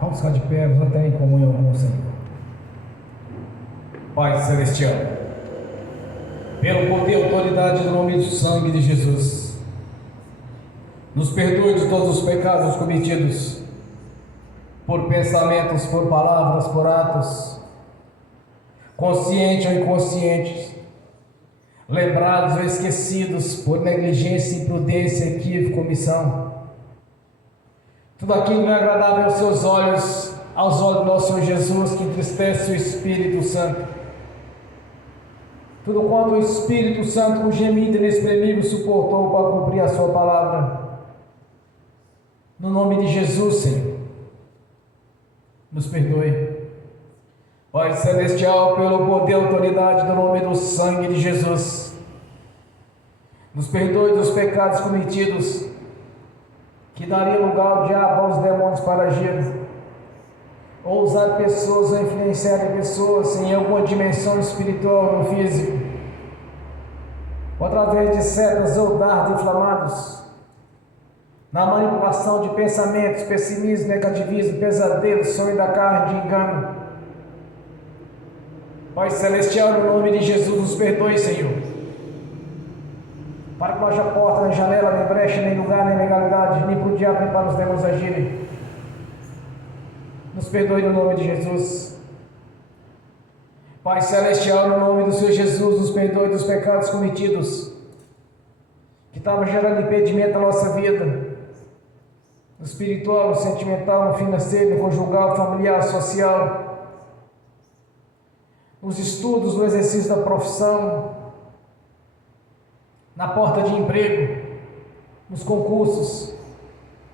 Vamos ficar de pé, vamos estar em comunhão com o Senhor. Pai Celestial, pelo poder e autoridade do nome do sangue de Jesus, nos perdoe de todos os pecados cometidos, por pensamentos, por palavras, por atos, conscientes ou inconscientes, lembrados ou esquecidos, por negligência, imprudência, equívoco, omissão. Tudo aquilo não é agradável aos seus olhos, aos olhos do nosso Senhor Jesus, que entristece o Espírito Santo. Tudo quanto o Espírito Santo, com gemido inexprimível, suportou para cumprir a sua palavra. No nome de Jesus, Senhor, nos perdoe. Pai Celestial, pelo poder e autoridade do nome do sangue de Jesus, nos perdoe dos pecados cometidos, que daria lugar ao diabo, aos demônios para agir, ou usar pessoas, ou influenciar pessoas em alguma dimensão espiritual no físico, ou através de setas ou dardos inflamados, na manipulação de pensamentos, pessimismo, negativismo, pesadelo, sonho da carne, de engano. Pai Celestial, no nome de Jesus, nos perdoe, Senhor, para que não haja porta, nem janela, nem brecha, nem lugar, nem legalidade, nem para o diabo, nem para os demônios agirem. Nos perdoe no nome de Jesus. Pai Celestial, no nome do Senhor Jesus, nos perdoe dos pecados cometidos, que estavam gerando impedimento na nossa vida, no espiritual, no sentimental, no financeiro, no conjugal, familiar, social, nos estudos, no exercício da profissão, na porta de emprego, nos concursos,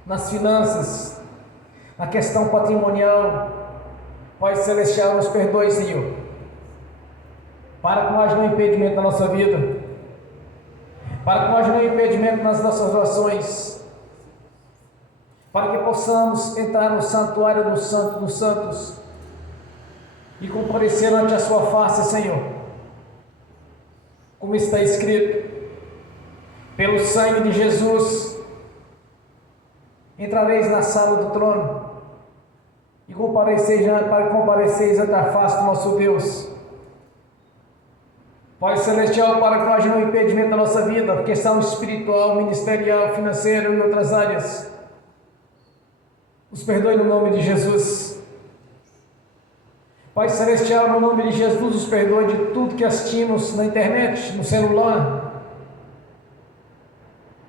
nas finanças, na questão patrimonial. Pai Celestial, nos perdoe, Senhor, para que não haja nenhum impedimento na nossa vida, para que não haja nenhum impedimento nas nossas orações, para que possamos entrar no santuário do Santo dos Santos e comparecer ante a sua face, Senhor, como está escrito: pelo sangue de Jesus entrareis na sala do trono e compareceis ante a face do nosso Deus. Pai Celestial, para que não haja nenhum impedimento na nossa vida, questão espiritual, ministerial, financeira e outras áreas, nos perdoe no nome de Jesus. Pai Celestial, no nome de Jesus, nos perdoe de tudo que assistimos na internet, no celular,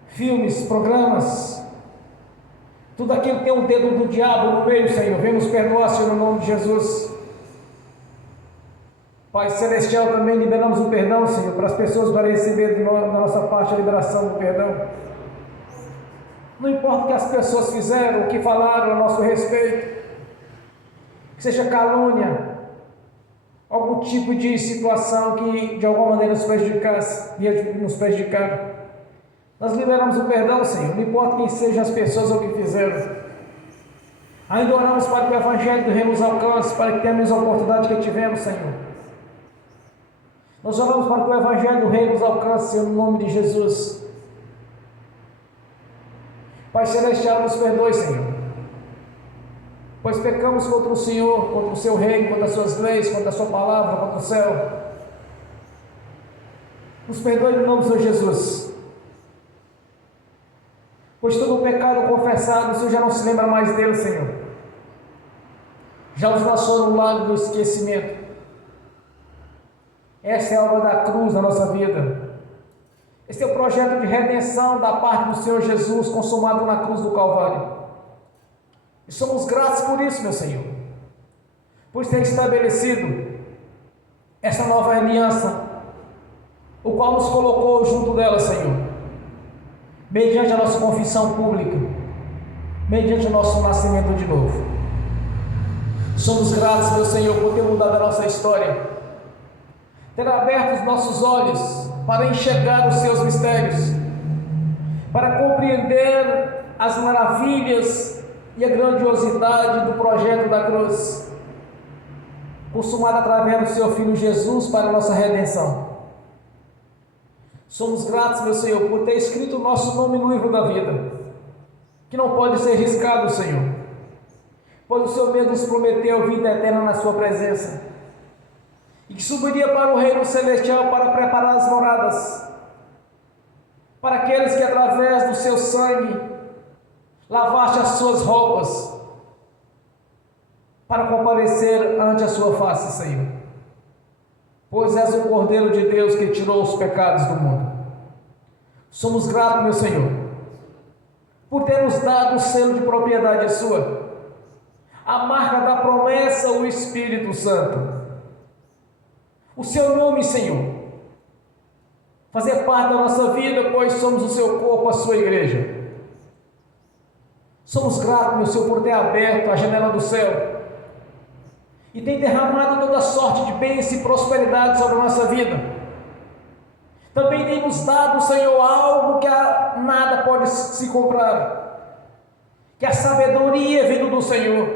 filmes, programas, tudo aquilo que tem um dedo do diabo no meio, Senhor, vem nos perdoar, Senhor, no nome de Jesus. Pai Celestial, também liberamos o perdão, Senhor, para as pessoas para receber da nossa parte a liberação do perdão. Não importa o que as pessoas fizeram, o que falaram a nosso respeito, que seja calúnia, algum tipo de situação que de alguma maneira nos prejudicaram. Nós liberamos o perdão, Senhor, não importa quem sejam as pessoas ou o que fizeram. Ainda oramos para que o Evangelho do Reino nos alcance, para que tenhamos a oportunidade que tivemos, Senhor. Nós oramos para que o Evangelho do Reino nos alcance, Senhor, no nome de Jesus. Pai Celestial, nos perdoe, Senhor, pois pecamos contra o Senhor, contra o seu reino, contra as suas leis, contra a sua palavra, contra o céu. Nos perdoe no nome do Senhor Jesus, pois todo o pecado confessado, o Senhor já não se lembra mais dele, Senhor. Já os lançou no lago do esquecimento. Essa é a obra da cruz na nossa vida. Esse é o projeto de redenção da parte do Senhor Jesus, consumado na cruz do Calvário. E somos gratos por isso, meu Senhor, por ter estabelecido essa nova aliança, o qual nos colocou junto dela, Senhor, mediante a nossa confissão pública, mediante o nosso nascimento de novo. Somos gratos, meu Senhor, por ter mudado a nossa história, ter aberto os nossos olhos para enxergar os seus mistérios, para compreender as maravilhas e a grandiosidade do projeto da cruz, consumado através do seu Filho Jesus para a nossa redenção. Somos gratos, meu Senhor, por ter escrito o nosso nome no livro da vida, que não pode ser riscado, Senhor. pois o Senhor mesmo nos prometeu vida eterna na sua presença, e que subiria para o reino celestial para preparar as moradas, para aqueles que através do seu sangue lavaste as suas roupas, para comparecer ante a sua face, Senhor, pois és o Cordeiro de Deus que tirou os pecados do mundo. Somos gratos, meu Senhor, por ter nos dado o selo de propriedade sua, a marca da promessa, o Espírito Santo, o seu nome, Senhor, fazer parte da nossa vida, pois somos o seu corpo, a sua igreja. Somos gratos, meu Senhor, por ter aberto a janela do céu e tem derramado toda sorte de bênção e prosperidade sobre a nossa vida. Também tem nos dado, Senhor, algo que nada pode se comprar, que a sabedoria vindo do Senhor,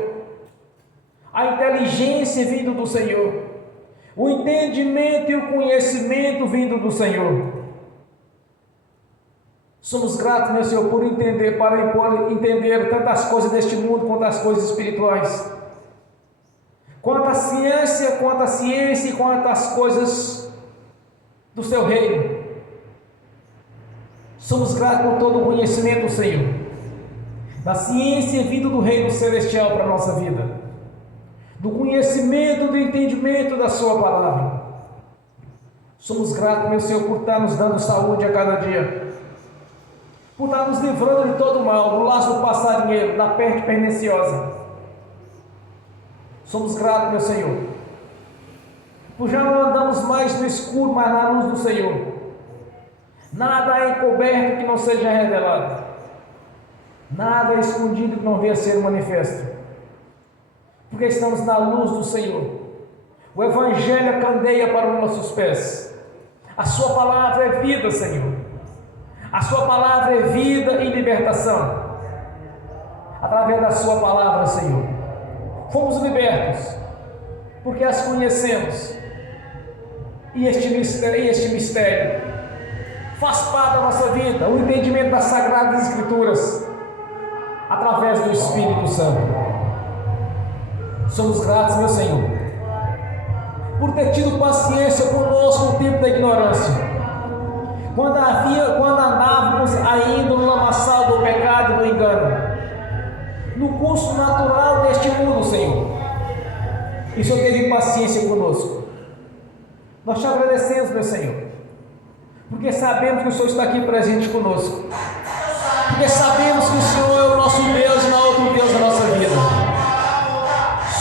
a inteligência vindo do Senhor, o entendimento e o conhecimento vindo do Senhor. Somos gratos, meu Senhor, por entender tanto as coisas deste mundo quanto as coisas espirituais, quanto a ciência e quanto as coisas do seu reino. Somos gratos por todo o conhecimento, Senhor, da ciência vindo do reino celestial para a nossa vida, do conhecimento, do entendimento da sua palavra. Somos gratos, meu Senhor, por estar nos dando saúde a cada dia, por estar nos livrando de todo o mal, do laço do passarinheiro, da peste perniciosa. Somos gratos, meu Senhor, por já não andamos mais no escuro, mas na luz do Senhor. Nada é encoberto que não seja revelado, nada é escondido que não venha a ser manifesto, porque estamos na luz do Senhor. O Evangelho é candeia para os nossos pés. A sua palavra é vida, Senhor. A sua palavra é vida e libertação. Através da sua palavra, Senhor, fomos libertos, porque as conhecemos. E este mistério faz parte da nossa vida, o entendimento das Sagradas Escrituras, através do Espírito Santo. Somos gratos, meu Senhor, por ter tido paciência conosco no tempo da ignorância, quando andávamos ainda no lamaçal do pecado e do engano, no curso natural deste mundo, Senhor. E o Senhor teve paciência conosco. Nós te agradecemos, meu Senhor, porque sabemos que o Senhor está aqui presente conosco, porque sabemos que o Senhor é o nosso Deus e não há outro Deus na nossa vida.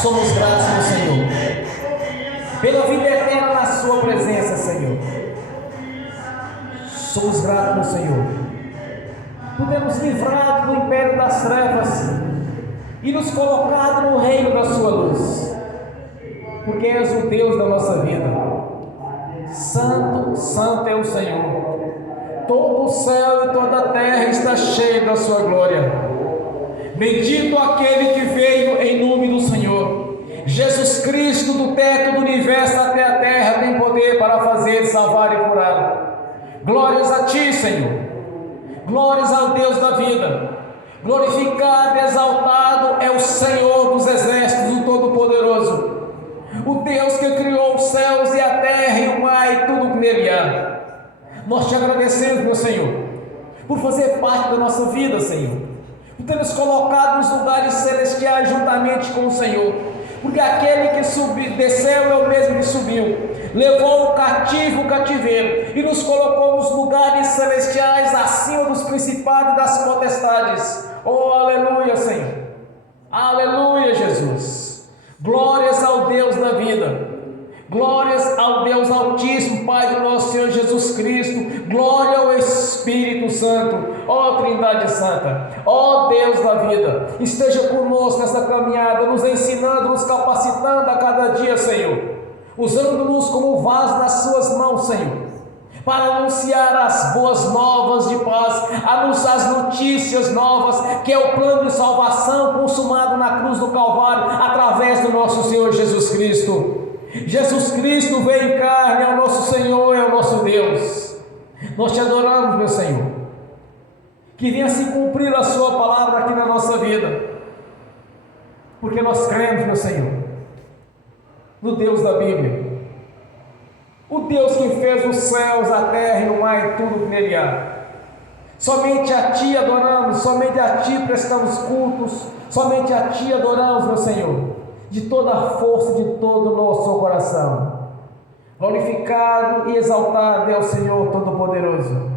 Somos gratos, meu Senhor, pela vida eterna na sua presença, Senhor. Somos gratos, meu Senhor, por termos livrado do império das trevas e nos colocado no reino da sua luz, porque és o Deus da nossa vida. Santo, santo é o Senhor. Todo o céu e toda a terra está cheio da sua glória. Bendito aquele que veio em nome do Senhor. Jesus Cristo, do teto do universo até a terra, tem poder para fazer, salvar e curar. Glórias a ti, Senhor. Glórias ao Deus da vida. Glorificado e exaltado é o Senhor dos exércitos, o Todo-Poderoso, o Deus que criou os céus e a terra e o mar e tudo que nele há. Nós te agradecemos, meu Senhor, por fazer parte da nossa vida, Senhor, por ter nos colocado nos lugares celestiais juntamente com o Senhor, porque aquele que desceu é o mesmo que subiu, levou o cativo o cativeiro e nos colocou nos lugares celestiais acima dos principados e das potestades. Oh, aleluia, Senhor, aleluia, Jesus. Glórias ao Deus da vida, glórias ao Deus Altíssimo, Pai do nosso Senhor Jesus Cristo, glória ao Espírito Santo, ó Trindade Santa, ó Deus da vida, esteja conosco nessa caminhada, nos ensinando, nos capacitando a cada dia, Senhor, usando-nos como vaso nas suas mãos, Senhor, para anunciar as boas novas de paz, anunciar as notícias novas, que é o plano de salvação consumado na cruz do Calvário, através do nosso Senhor Jesus Cristo. Jesus Cristo veio em carne, é o nosso Senhor, é o nosso Deus. Nós te adoramos, meu Senhor, que venha se cumprir a sua palavra aqui na nossa vida. porque nós cremos, meu Senhor, no Deus da Bíblia, o Deus que fez os céus, a terra e o mar e tudo que nele há. Somente a Ti adoramos, somente a Ti prestamos cultos, somente a Ti adoramos, meu Senhor, de toda a força, de todo o nosso coração. Glorificado e exaltado é o Senhor Todo-Poderoso,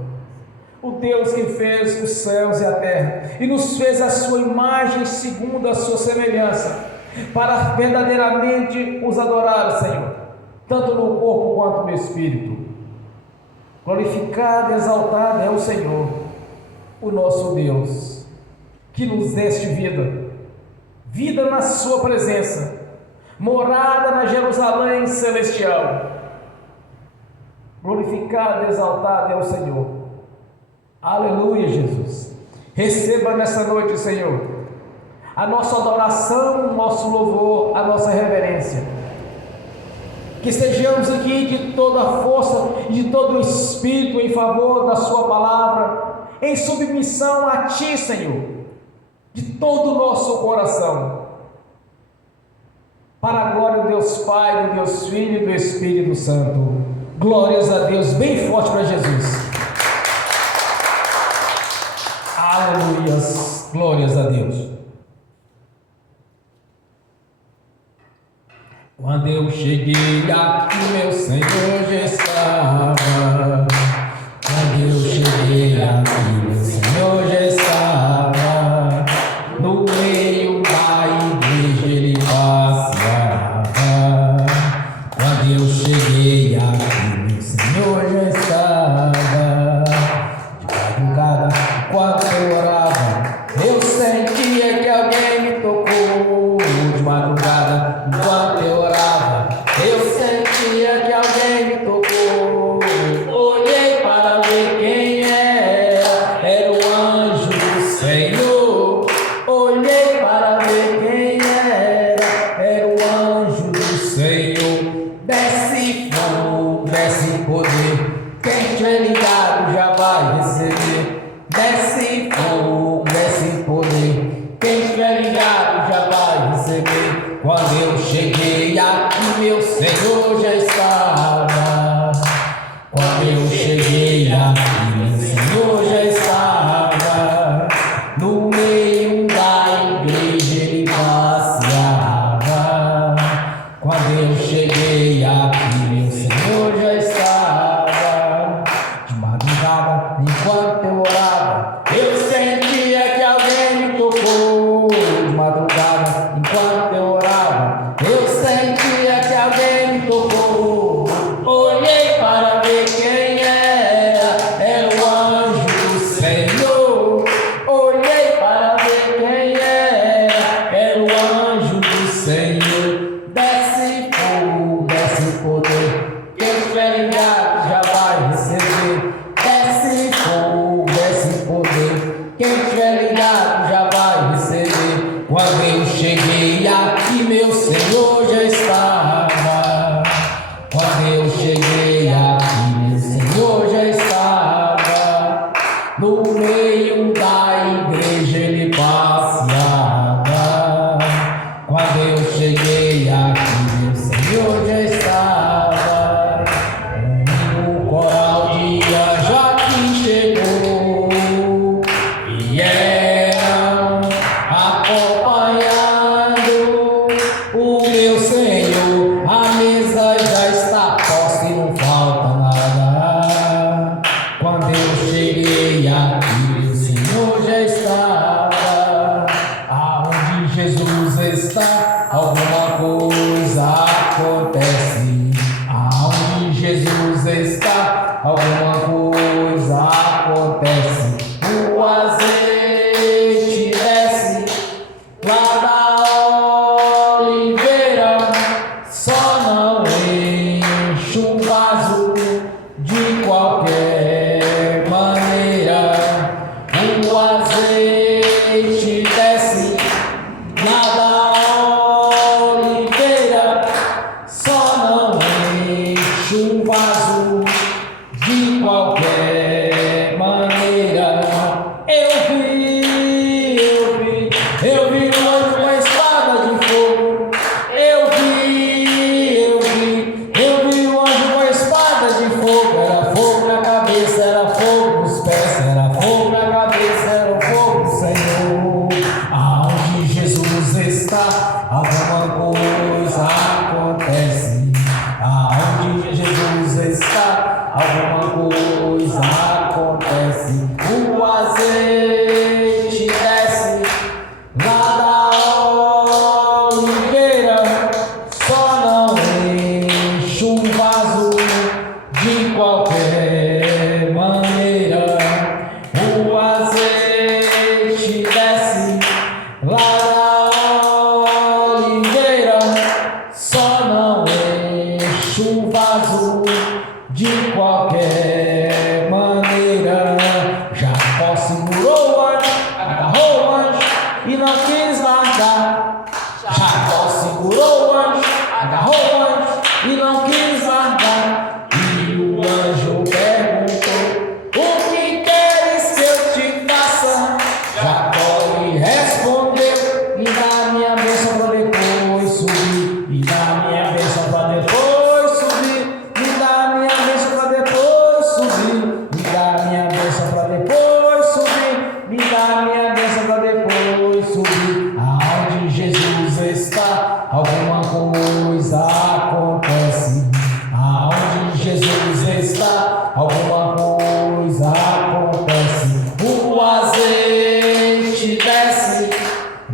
o Deus que fez os céus e a terra, e nos fez a sua imagem segundo a sua semelhança, para verdadeiramente os adorar, Senhor, tanto no corpo quanto no espírito. Glorificado e exaltado é o Senhor, o nosso Deus, que nos deste vida, vida na sua presença, morada na Jerusalém celestial. Glorificado e exaltado é o Senhor. Aleluia, Jesus. Receba nessa noite, Senhor, a nossa adoração, o nosso louvor, a nossa reverência. Que estejamos aqui de toda a força, de todo o espírito em favor da sua palavra, em submissão a Ti, Senhor, de todo o nosso coração, para a glória do Deus Pai, do Deus Filho e do Espírito Santo. Glórias a Deus, bem forte para Jesus. Aleluias, glórias a Deus. Quando eu cheguei aqui, meu Senhor já estava. Quando eu cheguei aqui, meu Senhor já estava. No meio da igreja ele passeava. Quando eu cheguei aqui, meu Senhor já estava. De madrugada, quando eu orava, eu sentia que alguém me tocou. De madrugada, enquanto eu orava, eu sentia que alguém me tocou. Olhei para ver quem era o anjo do Senhor. Olhei para ver quem era o anjo do Senhor. Desce fogo, desce poder, quem estiver ligado já vai receber. Desce fogo, desce poder, quem estiver ligado já vai receber. Quando eu cheguei aqui, meu Senhor já estava. Quando eu cheguei aqui, meu Senhor já estava. No meio da igreja ele passeava. Quando eu cheguei aqui, meu Senhor já estava. De madrugada, enquanto eu orava, eu sentia que alguém me tocou. De madrugada, enquanto eu orava, eu sentia que alguém me tocou. Olhei para ver quem era o anjo do Senhor. Olhei para ver quem era o anjo do Senhor. Desce fogo, desce poder, quem estiver ligado já vai receber. Desce fogo, desce poder, quem estiver ligado já vai receber. Quando eu cheguei aqui, meu Senhor já estava. Quando eu cheguei aqui, meu Senhor já estava. No meio da igreja ele passeava. Quando eu cheguei aqui, meu Senhor já estava. O coral de anjo aqui chegou, vieram acompanhando o meu Senhor. A mesa já está posta e não falta nada. Quando eu cheguei aqui, meu Senhor já estava. Aonde Jesus está, alguma coisa acontece. Aonde Jesus está, alguma coisa acontece. O azeite desce lá da oliveira, só não enche um vaso de qualquer maneira. O azeite desce lá da lá da oliveira, só não enche um vaso de qualquer maneira. O azeite desce lá da oliveira, só não enche um vaso de qualquer maneira. Jacó segurou o anjo, agarrou o anjo e não quis largar. Jacó segurou o anjo, agarrou o anjo e não quis largar. E o anjo perguntou: o que queres que eu te faça? Jacó lhe respondeu: me dá minha bênção para depois subir. Me dá minha bênção para depois subir. Me dá minha bênção para depois subir. Me dá minha bênção para depois subir. Me dá minha bênção para depois subir. Aonde Jesus está, alguma coisa acontece. Aonde Jesus está, alguma coisa acontece. O azeite desce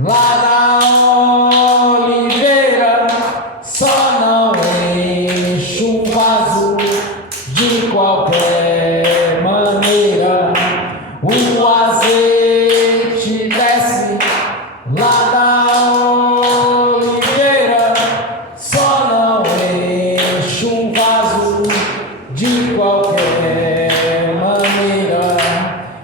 lá da oliveira, só não enche um vaso de qualquer maneira. O azeite desce lá da oliveira, só não enche um vaso de qualquer maneira.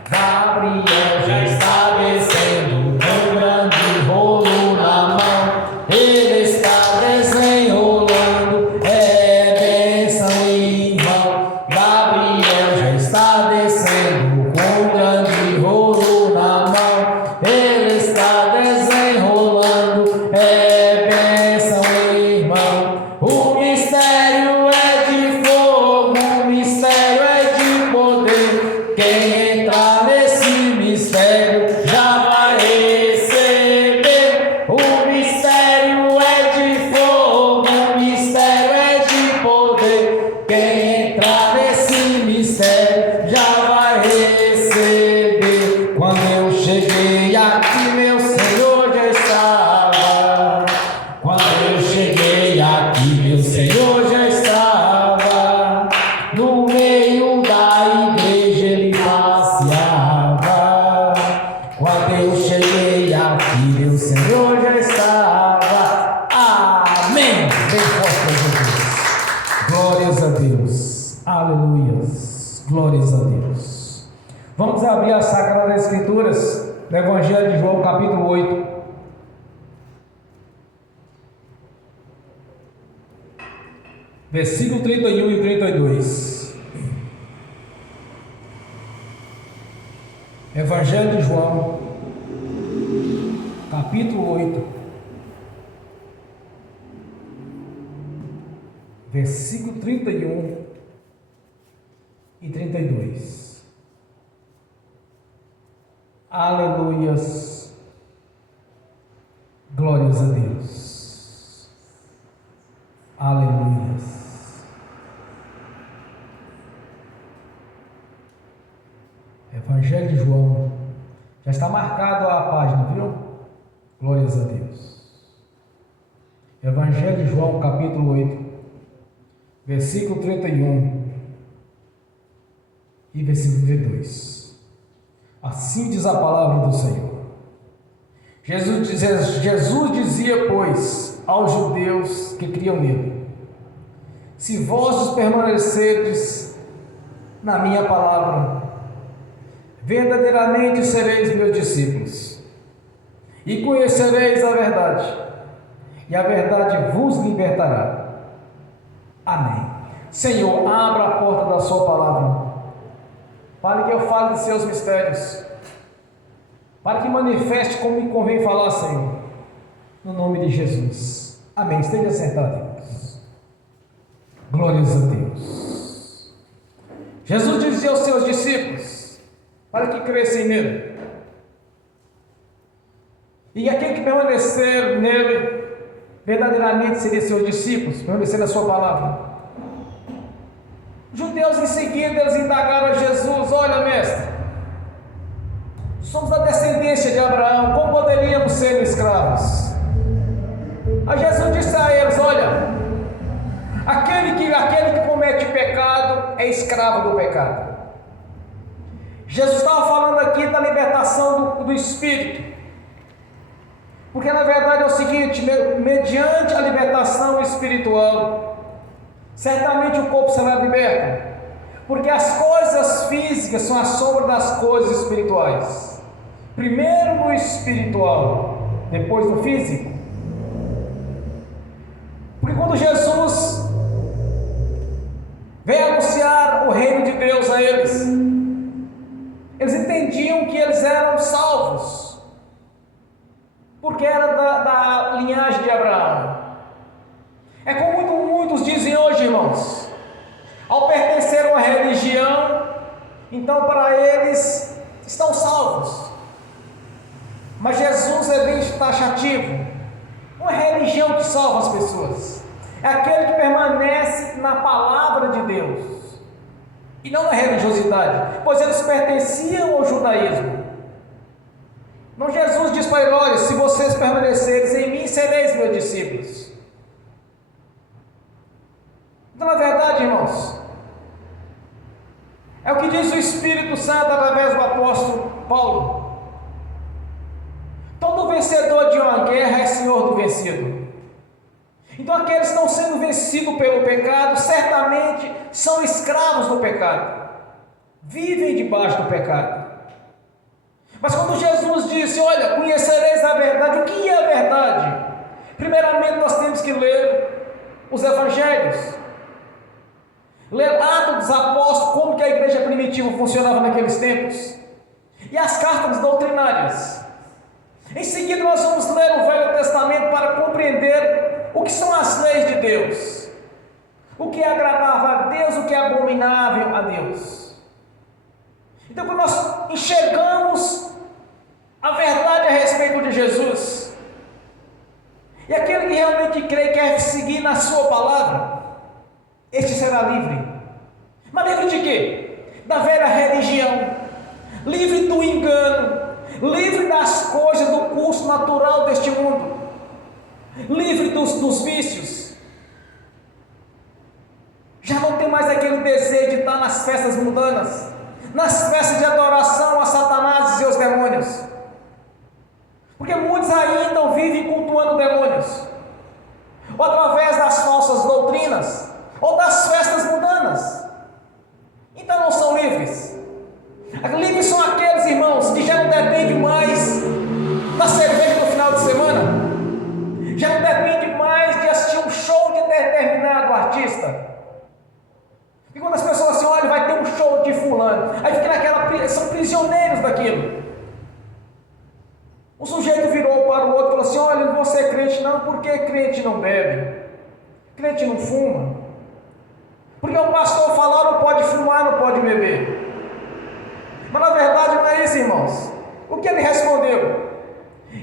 Gabriel já está descendo com um grande rolo na mão. Ele está desenrolando, é bênção, irmão. Gabriel já está descendo com um grande rolo na mão. Ele está desenrolando, é bênção, irmão. O mistério é de fogo, o mistério é de poder. Quem entrar nesse mistério já vai receber. O mistério é de fogo, o mistério é de poder. Quem entrar nesse mistério já vai receber. Quando eu cheguei aqui, meu Senhor já estava. Quando eu cheguei aqui, meu Senhor já estava. No meio da igreja ele passeava. Quando eu cheguei aqui, meu Senhor já estava. Amém. Bem forte para Jesus. Glórias a Deus. Aleluias. Glórias a Deus. Vamos abrir as Sagradas Escrituras no Evangelho de João, capítulo 8. Versículo 31 e 32. Evangelho de João, capítulo 8, versículo 31 e 32. Aleluias. Glórias a Deus. Aleluias. Evangelho de João, já está marcado a página, viu? Glórias a Deus. Evangelho de João, capítulo 8, versículo 31 e versículo 32. Assim diz a palavra do Senhor. Jesus dizia, pois, aos judeus que criam nele: se vós permanecerdes na minha palavra, verdadeiramente sereis meus discípulos, e conhecereis a verdade, e a verdade vos libertará. Amém. Senhor, abra a porta da sua palavra, para que eu fale de seus mistérios, para que manifeste como me convém falar, Senhor, no nome de Jesus. Amém. Esteja sentado, irmãos. Glórias a Deus. Jesus dizia aos seus discípulos para que crescem nele, e aquele que permanecer nele verdadeiramente seria seus discípulos, permanecer na sua palavra. Os judeus em seguida eles indagaram a Jesus: olha, mestre, somos da descendência de Abraão, como poderíamos ser escravos? Aí Jesus disse a eles: olha, aquele que comete pecado é escravo do pecado. Jesus estava falando aqui da libertação do espírito, porque na verdade é o seguinte: mediante a libertação espiritual, certamente o corpo será liberto, porque as coisas físicas são a sombra das coisas espirituais. Primeiro no espiritual, depois no físico. Porque quando Jesus veio anunciar o reino de Deus a eles entendiam que eles eram salvos, porque era da linhagem de Abraão. É como muitos dizem hoje, irmãos: ao pertencer a uma religião, então para eles estão salvos. Mas Jesus é bem taxativo: uma religião que salva as pessoas é aquele que permanece na palavra de Deus e não na religiosidade, pois eles pertenciam ao judaísmo. Não, Jesus diz para eles: olha, se vocês permanecerem em mim, sereis meus discípulos. Então, na verdade, irmãos, é o que diz o Espírito Santo através do apóstolo Paulo: todo vencedor de uma guerra é senhor do vencido. Então aqueles que estão sendo vencidos pelo pecado, certamente são escravos do pecado, vivem debaixo do pecado. Mas quando Jesus disse: olha, conhecereis a verdade, o que é a verdade? Primeiramente nós temos que ler os evangelhos, ler Atos dos Apóstolos, como que a igreja primitiva funcionava naqueles tempos, e as cartas doutrinárias. Em seguida nós vamos ler o Velho Testamento para compreender o que são as leis de Deus, o que é agradável a Deus, o que é abominável a Deus. Então, quando nós enxergamos a verdade a respeito de Jesus, e aquele que realmente crê e quer seguir na sua palavra, este será livre. Mas livre de quê? Da velha religião, livre do engano, livre das coisas do curso natural deste mundo, livre dos vícios. Já não tem mais aquele desejo de estar nas festas mundanas, nas festas de adoração a Satanás e seus demônios, porque muitos ainda vivem cultuando demônios, ou através das falsas doutrinas, ou das festas mundanas. Então não são livres. Livres são aqueles, irmãos, que já não dependem mais da cerveja no final de semana, já não depende mais de assistir um show de determinado artista. E quando as pessoas assim, olha, vai ter um show de fulano, aí fica naquela, são prisioneiros daquilo. Um sujeito virou para o outro e falou assim: olha, não vou ser crente não, porque crente não bebe, crente não fuma, porque o pastor falou não pode fumar, não pode beber. Mas na verdade não é isso, irmãos. O que ele respondeu?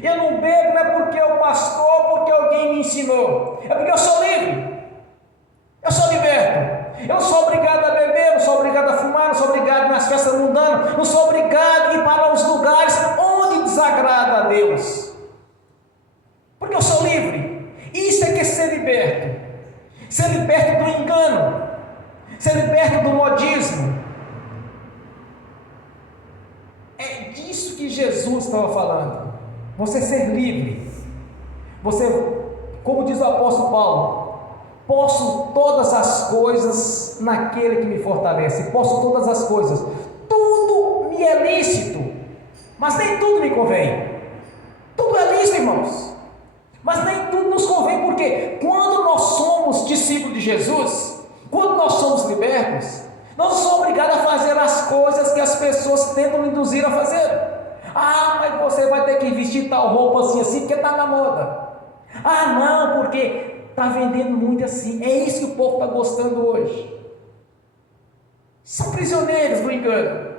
Eu não bebo não é porque o pastor, porque alguém me ensinou, é porque eu sou livre, eu sou liberto. Eu não sou obrigado a beber, não sou obrigado a fumar, não sou obrigado nas festas mundanas, não sou obrigado a ir para os lugares onde desagrada a Deus, porque eu sou livre. Isso é que é ser liberto do engano, ser liberto do modismo. É disso que Jesus estava falando. Você ser livre. Você, como diz o apóstolo Paulo: posso todas as coisas naquele que me fortalece. Posso todas as coisas. Tudo me é lícito, mas nem tudo me convém. Tudo é lícito, irmãos, mas nem tudo nos convém, porque quando nós somos discípulos de Jesus, quando nós somos libertos, nós não somos obrigados a fazer as coisas que as pessoas tentam induzir a fazer. Ah, mas você vai ter que vestir tal roupa assim, porque está na moda. Ah, não, porque está vendendo muito assim. É isso que o povo está gostando hoje. São prisioneiros do engano.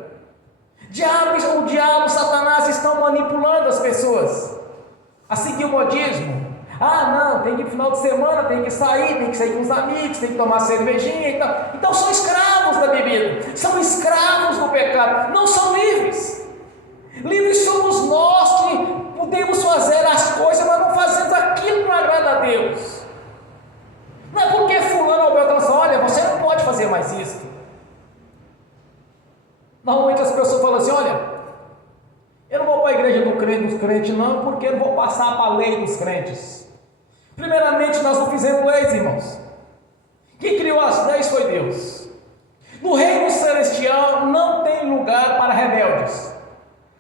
O diabo, Satanás estão manipulando as pessoas a seguir o modismo. Ah, não, tem que ir no final de semana, tem que sair com os amigos, tem que tomar cervejinha e tal. Então são escravos da bebida, são escravos do pecado, não são livres. Livres somos nós que podemos fazer as coisas, mas não fazemos aquilo que não agrada a Deus. Não é porque fulano ou Beltrano fala, olha, você não pode fazer mais isso. Normalmente as pessoas falam assim, olha, eu não vou para a igreja dos crentes não, porque eu não vou passar para a lei dos crentes. Primeiramente, nós não fizemos leis, irmãos. Quem criou as leis foi Deus. No reino celestial não tem lugar para rebeldes.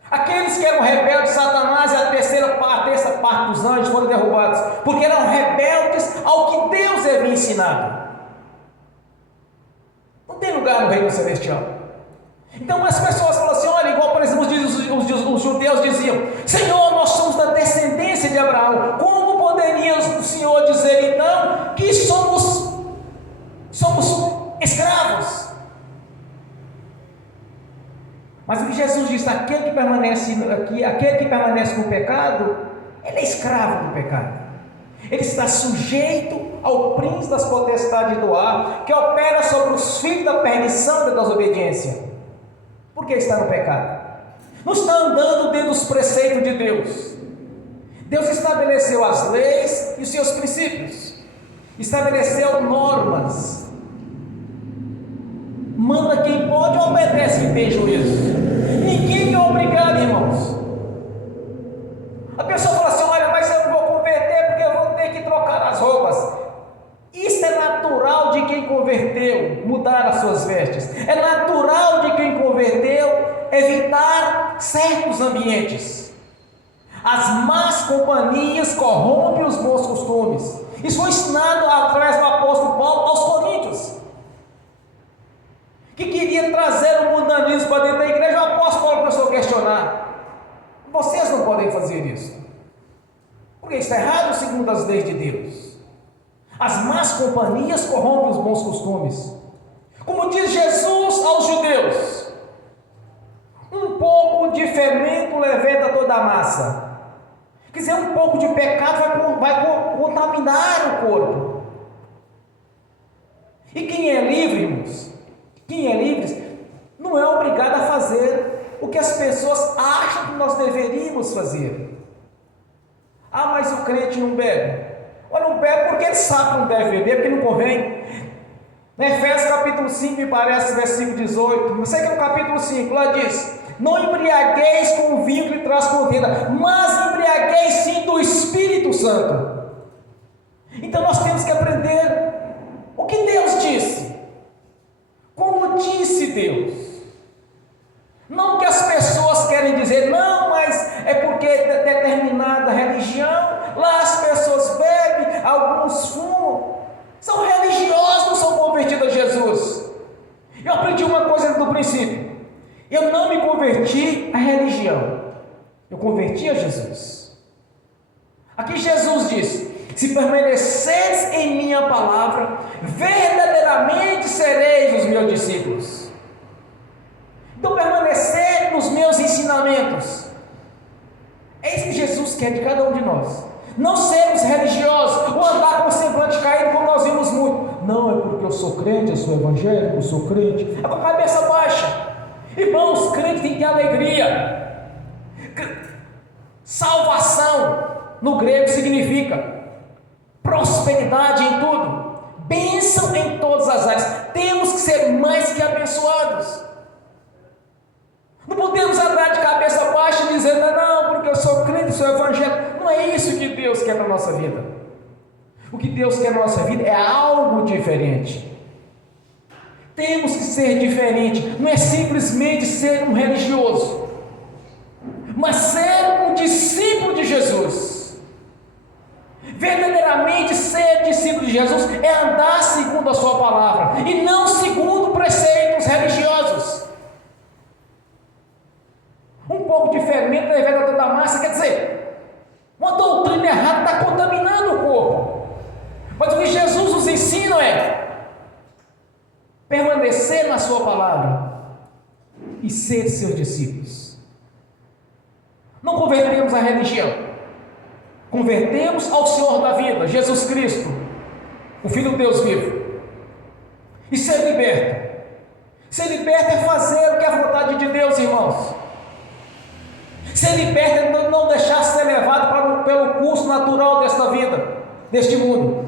Aqueles que eram rebeldes, Satanás e a terça parte dos anjos foram derrubados, porque eram rebeldes ao que Deus havia ensinado. Não tem lugar no reino celestial. Então as pessoas falam assim, olha, igual por exemplo os judeus diziam, Senhor, nós somos da descendência de Abraão, como poderia o Senhor dizer então que somos escravos? Mas o que Jesus diz, aquele que permanece no pecado, ele é escravo do pecado. Ele está sujeito ao príncipe das potestades do ar, que opera sobre os filhos da perdição e da desobediência. Por que está no pecado? Não está andando dentro dos preceitos de Deus. Deus estabeleceu as leis e os seus princípios, estabeleceu normas, manda quem pode, obedece quem tem juízo. Ninguém é obrigado, irmãos. A pessoa fala assim, olha, mas eu não vou converter porque eu vou ter que trocar as roupas. Isso é natural de quem converteu, mudar as suas vestes. É natural de quem converteu evitar certos ambientes. As más companhias corrompem os bons costumes. Isso foi ensinado através do apóstolo Paulo aos coríntios, que queria trazer o mundanismo para dentro da igreja. O apóstolo Paulo começou a questionar: vocês não podem fazer isso, porque isso é errado segundo as leis de Deus. As más companhias corrompem os bons costumes. Como diz Jesus aos judeus, um pouco de fermento leveda toda a massa. Quer dizer, um pouco de pecado vai contaminar o corpo. E quem é livre, irmãos, quem é livre, não é obrigado a fazer o que as pessoas acham que nós deveríamos fazer. Ah, mas o crente não bebe. Olha, não bebe porque ele sabe que não deve beber, porque não convém. Em Efésios capítulo 5, me parece, versículo 18, não sei que é no capítulo 5, lá diz: não embriagueis com o vinho que traz contenda, mas embriagueis sim do Espírito Santo. Então nós temos que aprender o que Deus disse, como disse Deus. Não que as pessoas querem dizer, não, mas é porque determinada religião, lá as pessoas bebem, alguns fumam, são religiosos, não são convertidos a Jesus. Eu aprendi uma coisa do princípio: eu não me converti à religião, eu converti a Jesus. Aqui Jesus diz: se permaneceres em minha palavra, verdadeiramente sereis os meus discípulos. Então, permanecer nos meus ensinamentos, é isso que Jesus quer de cada um de nós. Não sermos religiosos, ou andar com o semblante caído, como nós vimos muito. Não, é porque eu sou crente, eu sou evangélico, eu sou crente. É com a cabeça baixa. Irmãos, crente tem que ter alegria. Salvação, no grego, significa prosperidade em tudo, bênção em todas as áreas. Temos que ser mais que abençoados. Não podemos andar de cabeça baixa e dizer, não, porque eu sou crente, sou evangélico. Não é isso que Deus quer para a nossa vida. O que Deus quer na nossa vida é algo diferente. Temos que ser diferente. Não é simplesmente ser um religioso, mas ser um discípulo de Jesus. Verdadeiramente ser discípulo de Jesus é andar segundo a sua palavra e não segundo preceitos religiosos. Um pouco de fermento leveda toda a massa, quer dizer, uma doutrina errada está contaminando o corpo. Mas o que Jesus nos ensina é permanecer na sua palavra e ser seus discípulos. Não convertemos à religião, convertemos ao Senhor da vida, Jesus Cristo, o Filho de Deus vivo, e ser liberto. Ser liberto é fazer o que é a vontade de Deus, irmãos. Ser liberto é não deixar ser levado pelo curso natural desta vida, deste mundo,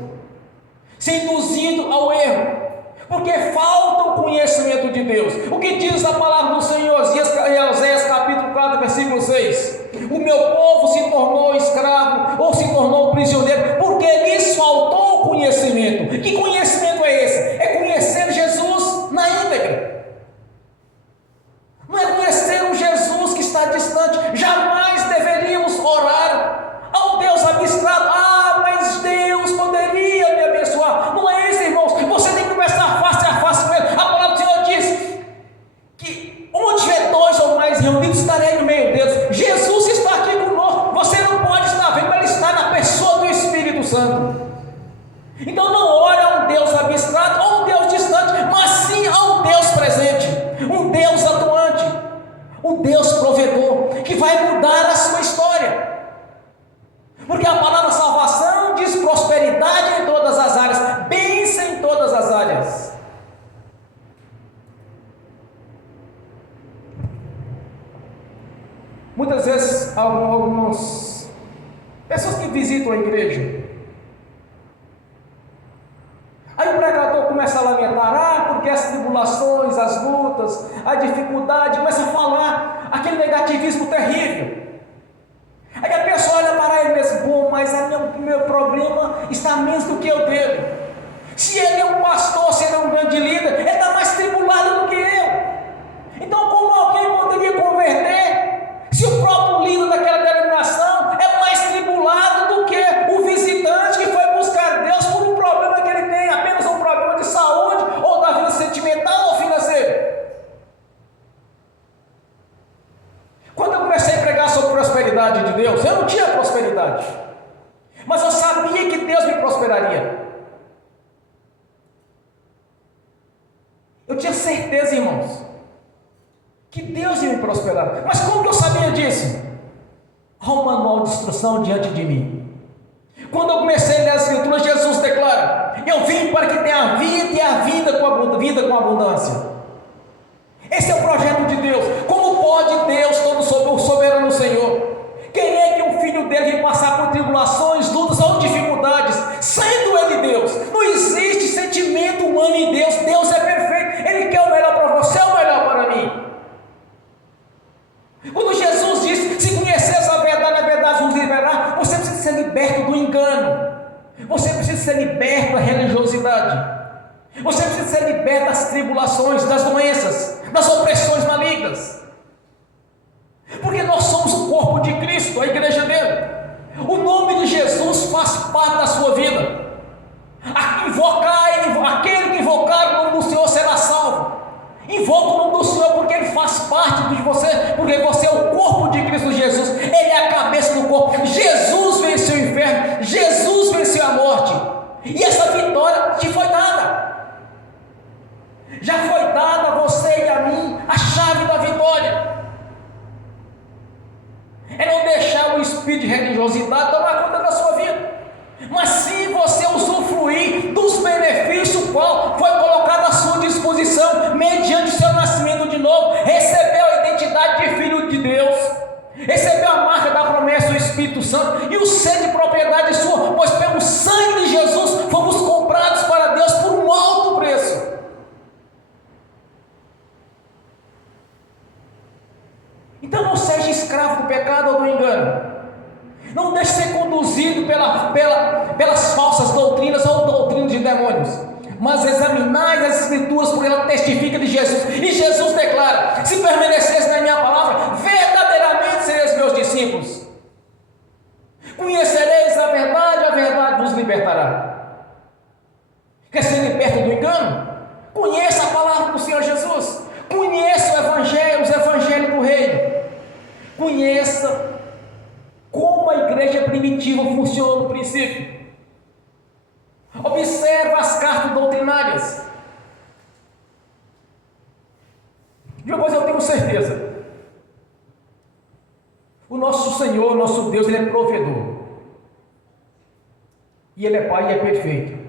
ser induzido ao erro, porque falta o conhecimento de Deus. O que diz a palavra do Senhor, Oséias capítulo 4, versículo 6? O meu povo se tornou escravo, ou se tornou prisioneiro, porque lhes faltou conhecimento. Que conhecimento é esse? É conhecer Jesus na íntegra. Não é conhecer um Jesus que está distante. Jamais deveríamos orar ao Deus abstrato. Mas Deus poderia me abençoar. Não é isso, irmãos. Você tem que conversar face a face com Ele. A palavra do Senhor diz que onde tiver dois ou mais reunidos, estarei no meio deles. Jesus está aqui conosco. Você não pode estar vendo, mas Ele está na pessoa do Espírito Santo. Então não ore a um Deus abstrato ou um Deus distante, mas sim a um Deus presente, um Deus atuante, um Deus provedor, que vai mudar a sua história. Porque a palavra salvação diz prosperidade em todas as áreas, bênção em todas as áreas. Muitas vezes algumas pessoas que visitam a igreja, aí o pregador começa a lamentar, porque as tribulações, as lutas, a dificuldade, começa a falar aquele negativismo terrível. Aí a pessoa olha para ele e diz: bom, mas o meu problema está menos do que eu devo. Se ele é um pastor, se ele é um grande líder, ele está mais tribulado do que eu. Então, como alguém poderia converter, se o próprio líder daquela denominação é mais tribulado do que o visitante que foi buscar Deus por um problema que ele tem, apenas um problema de saúde, ou da vida sentimental ou financeira? Quando eu comecei a pregar sobre prosperidade de Deus, eu não tinha prosperidade, mas eu sabia que Deus me prosperaria. Eu tinha certeza, irmãos, que Deus ia me prosperar. Mas como que eu sabia disso? Há um manual de instrução diante de mim. Quando eu comecei a ler as Escrituras, Jesus declara: eu vim para que tenha vida e a vida com abundância. Esse é o projeto de Deus. Como pode Deus, todo soberano Senhor, querer que um filho dele venha passar por tribulações, lutas ou dificuldades, sendo ele Deus? Não existe sentimento humano em Deus. Deus é perfeito. Ele quer o melhor para você, o melhor para mim. Quando Jesus disse: se conheceres a verdade vos libertar, você precisa ser liberto do engano, você precisa ser liberto da religiosidade, você precisa ser liberto das tribulações, das doenças, das opressões malignas, porque nós somos o corpo de Cristo, a igreja dele. O nome de Jesus faz parte da sua vida. Aquele que invocar o nome do Senhor será salvo. Invoca o nome do Senhor, porque Ele faz parte de você, porque você é o corpo de Cristo Jesus. Ele é a cabeça do corpo. Jesus venceu o inferno, Jesus venceu a morte, e essa vitória te foi dada. Já foi dada a você e a mim a chave da vitória. É não deixar o espírito de religiosidade tomar conta da sua vida, mas sim você usufruir dos benefícios qual foi colocado à sua disposição mediante o seu nascimento de novo. Recebeu a identidade de filho de Deus, recebeu a marca da promessa do Espírito Santo e o ser de propriedade sua, pois pelo sangue de Jesus fomos comprados para Deus por um alto preço. Então não seja escravo do pecado ou do engano. Não deixe ser conduzido pelas falsas doutrinas ou doutrinas de demônios, mas examinai as Escrituras, porque ela testifica de Jesus. E Jesus declara: se permaneceres na minha palavra, verdadeiramente sereis meus discípulos. Conhecereis a verdade vos libertará. Quer ser liberto do engano? Conheça a palavra do Senhor Jesus. Conheça os evangelhos do reino. Conheça como a igreja primitiva funcionou no princípio. Observe as cartas doutrinárias. De uma coisa eu tenho certeza: o nosso Senhor, nosso Deus, Ele é provedor, e Ele é Pai e é perfeito.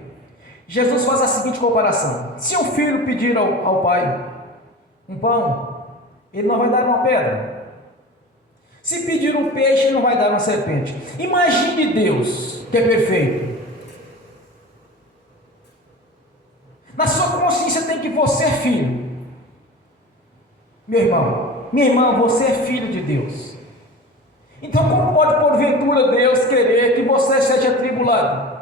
Jesus faz a seguinte comparação: se um filho pedir ao pai um pão, ele não vai dar uma pedra. Se pedir um peixe, ele não vai dar uma serpente. Imagine Deus, que é perfeito. Na sua consciência tem que você é filho. Meu irmão, minha irmã, você é filho de Deus. Então como pode porventura Deus querer que você seja atribulado?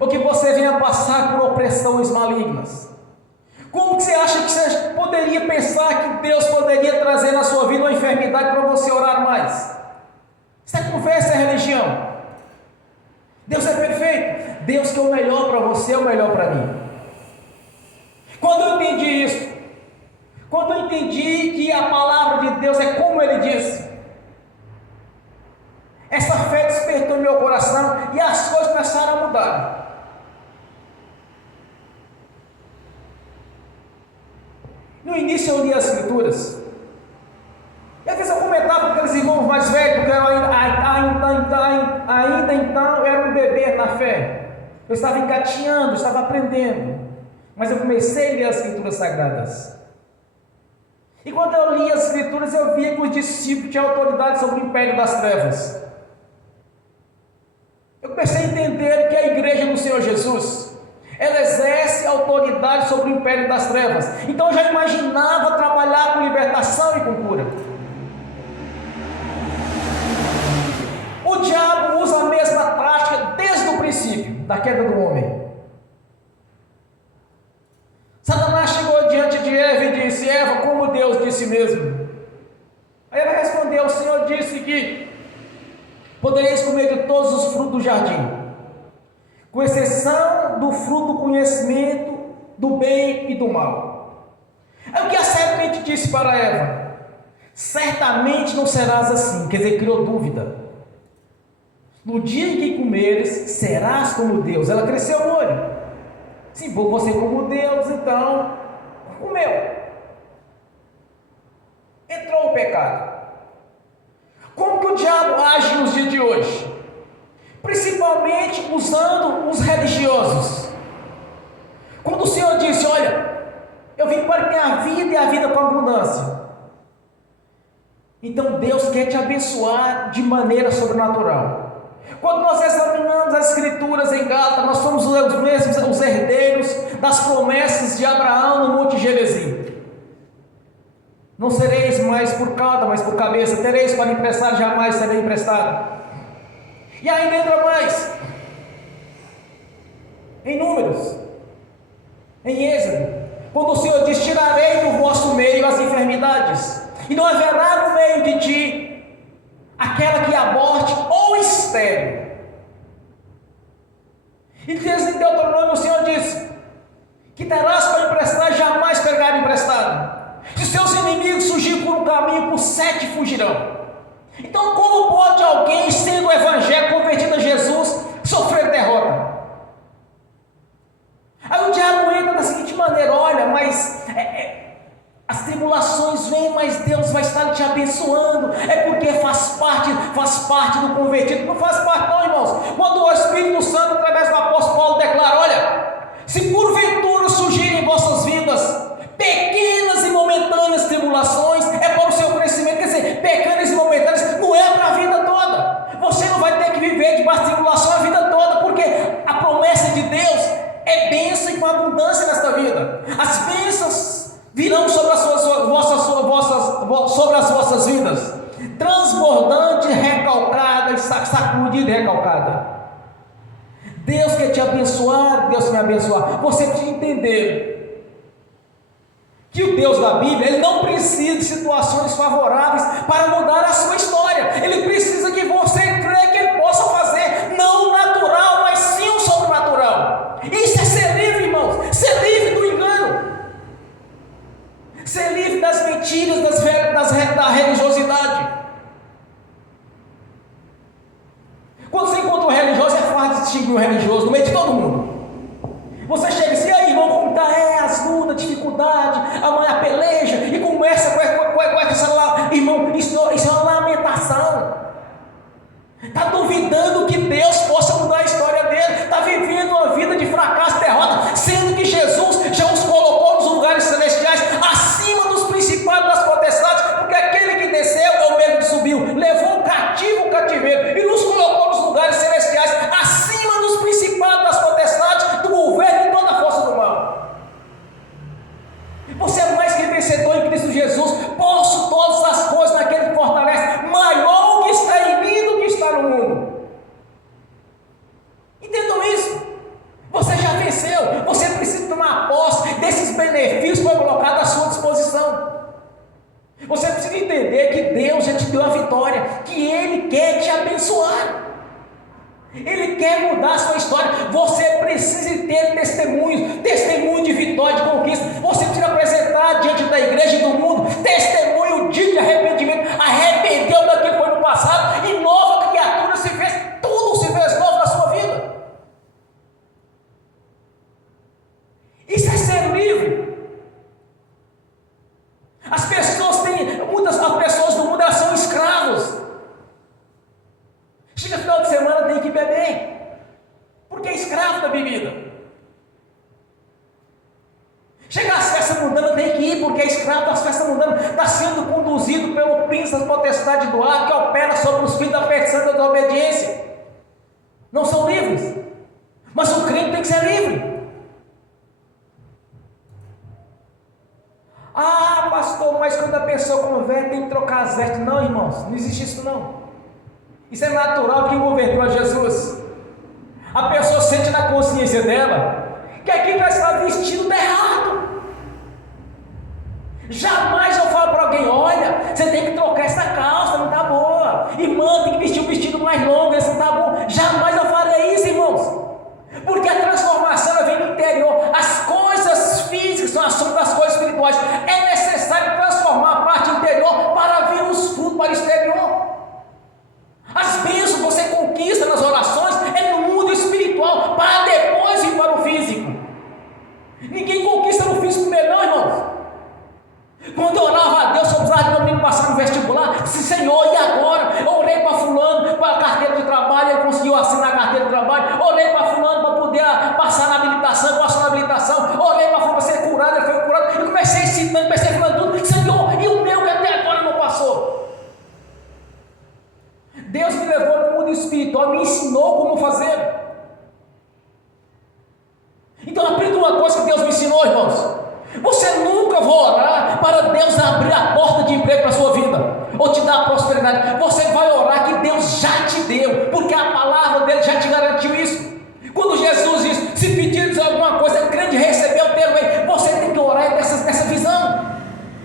Ou que você venha passar por opressões malignas? Como que você acha que você poderia pensar que Deus poderia trazer na sua vida uma enfermidade para você orar mais? Isso é conversa, é religião. Deus é perfeito. Deus que é o melhor para você é o melhor para mim. Quando eu entendi isso, quando eu entendi que a palavra de Deus é como Ele disse, essa fé despertou no meu coração e as coisas começaram a mudar. No início eu li as Escrituras, e às vezes eu comentava com aqueles irmãos mais velhos, porque eu ainda então era um bebê na fé. Eu estava engatinhando, eu estava aprendendo, mas eu comecei a ler as Escrituras Sagradas. E quando eu li as Escrituras, eu via que os discípulos tinham autoridade sobre o império das trevas. Eu comecei a entender que a igreja do Senhor Jesus, ela exerce autoridade sobre o império das trevas. Então eu já imaginava trabalhar com libertação e com cura. O diabo usa a mesma tática desde o princípio da queda do homem. Satanás chegou diante de Eva e disse: Eva, como Deus disse mesmo? Aí ela respondeu: o Senhor disse que podereis comer de todos os frutos do jardim, com exceção do fruto do conhecimento do bem e do mal. Aí o que a serpente disse para Eva? Certamente não serás assim. Quer dizer, criou dúvida. No dia em que comeres, serás como Deus. Ela cresceu o olho. Sim, por você como Deus, então comeu. Entrou o pecado. Como que o diabo age nos dias de hoje? Principalmente usando os religiosos. Quando o Senhor disse: olha, eu vim para ter a vida e a vida com abundância. Então Deus quer te abençoar de maneira sobrenatural. Quando nós examinamos as Escrituras em Gálatas, nós somos os mesmos os herdeiros das promessas de Abraão no Monte Gerizim. Não sereis mais por cauda, mas por cabeça. Tereis para emprestar, jamais serei emprestado. E ainda entra mais. Em Números, em Êxodo, quando o Senhor diz: tirarei do vosso meio as enfermidades, e não haverá no meio de ti aquela que aborte ou estéril. E diz em Deuteronômio, o Senhor diz que terás para emprestar, jamais pegar emprestado. Se seus inimigos surgirem por um caminho, por 7 fugirão. Então como pode alguém, sendo o evangelho, convertido a Jesus, sofrer derrota? Aí o diabo entra da seguinte maneira: olha, mas as tribulações vêm, mas Deus vai estar te abençoando. É porque faz parte do convertido. Não faz parte não, irmãos. Quando o Espírito Santo, através do apóstolo Paulo, declara: olha, se porventura surgirem em vossas vidas pequenas e momentâneas tribulações, é para o seu crescimento. Quer dizer, pequenas e momentâneas não é para a vida toda. Você não vai ter que viver debaixo de tribulação a vida toda, porque a promessa de Deus é bênção e com abundância nesta vida. As bênçãos virão sobre sobre as vossas vidas, transbordante, recalcada, sacudida e recalcada. Deus quer te abençoar, Deus quer me abençoar. Você precisa entender que o Deus da Bíblia, Ele não precisa de situações favoráveis para mudar a sua história. Ele precisa que você creia que Ele possa fazer, não o natural, mas sim o sobrenatural. Isso é ser livre, irmãos. Ser livre do engano. Ser livre das mentiras, da religiosidade. Quando você encontra um religioso, é fácil distinguir um religioso no meio de todo mundo. Você chega assim: aí, irmão, como está? As lutas, dificuldade, a peleja, e começa com essa lá. Irmão, isso é uma lamentação. Está duvidando que Deus possa mudar a história dele. Está vivendo uma vida de fracasso e derrota, sendo que Jesus já os colocou nos lugares celestiais, acima dos principados das potestades, porque aquele que desceu é o mesmo que subiu. Ele quer mudar a sua história. Você precisa ter testemunho de vitória, de conquista. Você precisa apresentar diante da igreja e do mundo testemunho de arrependimento. Arrependeu daquilo que foi no passado e nova criatura se fez. Tudo se fez novo na sua vida. Isso é ser livre. Muitas pessoas do mundo, elas são escravos. Chega final de semana, tem que beber, porque é escravo da bebida. Chega às festas mundanas, tem que ir, porque é escravo das festas mundanas. Está sendo conduzido pelo príncipe da potestade do ar, que opera sobre os filhos da perdição da obediência. Não são livres, mas o crente tem que ser livre. Ah, pastor, mas quando a pessoa converte tem que trocar as vestes. Não, irmãos, não existe isso não. Isso é natural que converteu a Jesus. A pessoa sente na consciência dela que aquilo que ela está vestindo está errado. Jamais eu falo para alguém: olha, você tem que trocar essa calça, não está boa. Irmã, tem que vestir um vestido mais longo, esse não está bom. Jamais eu farei isso, irmãos. Porque a transformação ela vem do interior. As coisas físicas são assunto das coisas espirituais. É necessário transformar a parte interior para vir os frutos para o exterior. As bênçãos que você conquista nas orações é no mundo espiritual, para depois ir para o físico. Ninguém conquista no físico primeiro, não, irmãos. Quando eu orava a Deus, eu precisava de meu menino passar no vestibular, disse: Senhor, e agora? Eu orei para fulano, para a carteira de trabalho, ele conseguiu assinar a carteira de trabalho. Orei para fulano para poder passar na habilitação, passou na habilitação. Orei para fulano para ser curado, ele foi curado. Eu comecei ensinando, comecei falando tudo: Senhor, e o meu que até agora não passou? Deus me levou no mundo espiritual, me ensinou como fazer. Então aprenda uma coisa que Deus me ensinou, irmãos. Você nunca vai orar para Deus abrir a porta de emprego para a sua vida, ou te dar prosperidade. Você vai orar que Deus já te deu, porque a palavra dele já te garantiu isso. Quando Jesus diz: se pedirdes alguma coisa, crente, recebeu, teu bem. Você tem que orar nessa visão,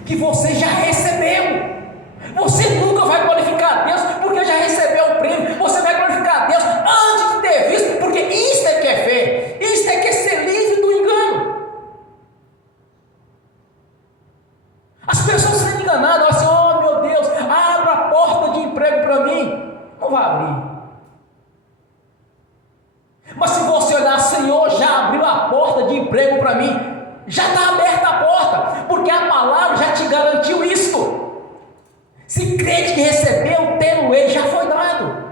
que você já recebeu. Você nunca vai glorificar a Deus, porque já recebeu o prêmio. Você vai glorificar a Deus antes de ter visto, porque isso é que é fé. Isso é que é ser livre do engano. As pessoas sendo enganadas, assim: oh meu Deus, abra a porta de emprego para mim. Não vai abrir. Mas se você olhar: Senhor, já abriu a porta de emprego para mim, já está aberta a porta, porque a palavra já te garantiu isso. Se crente que recebeu, tê-lo-ei, já foi dado.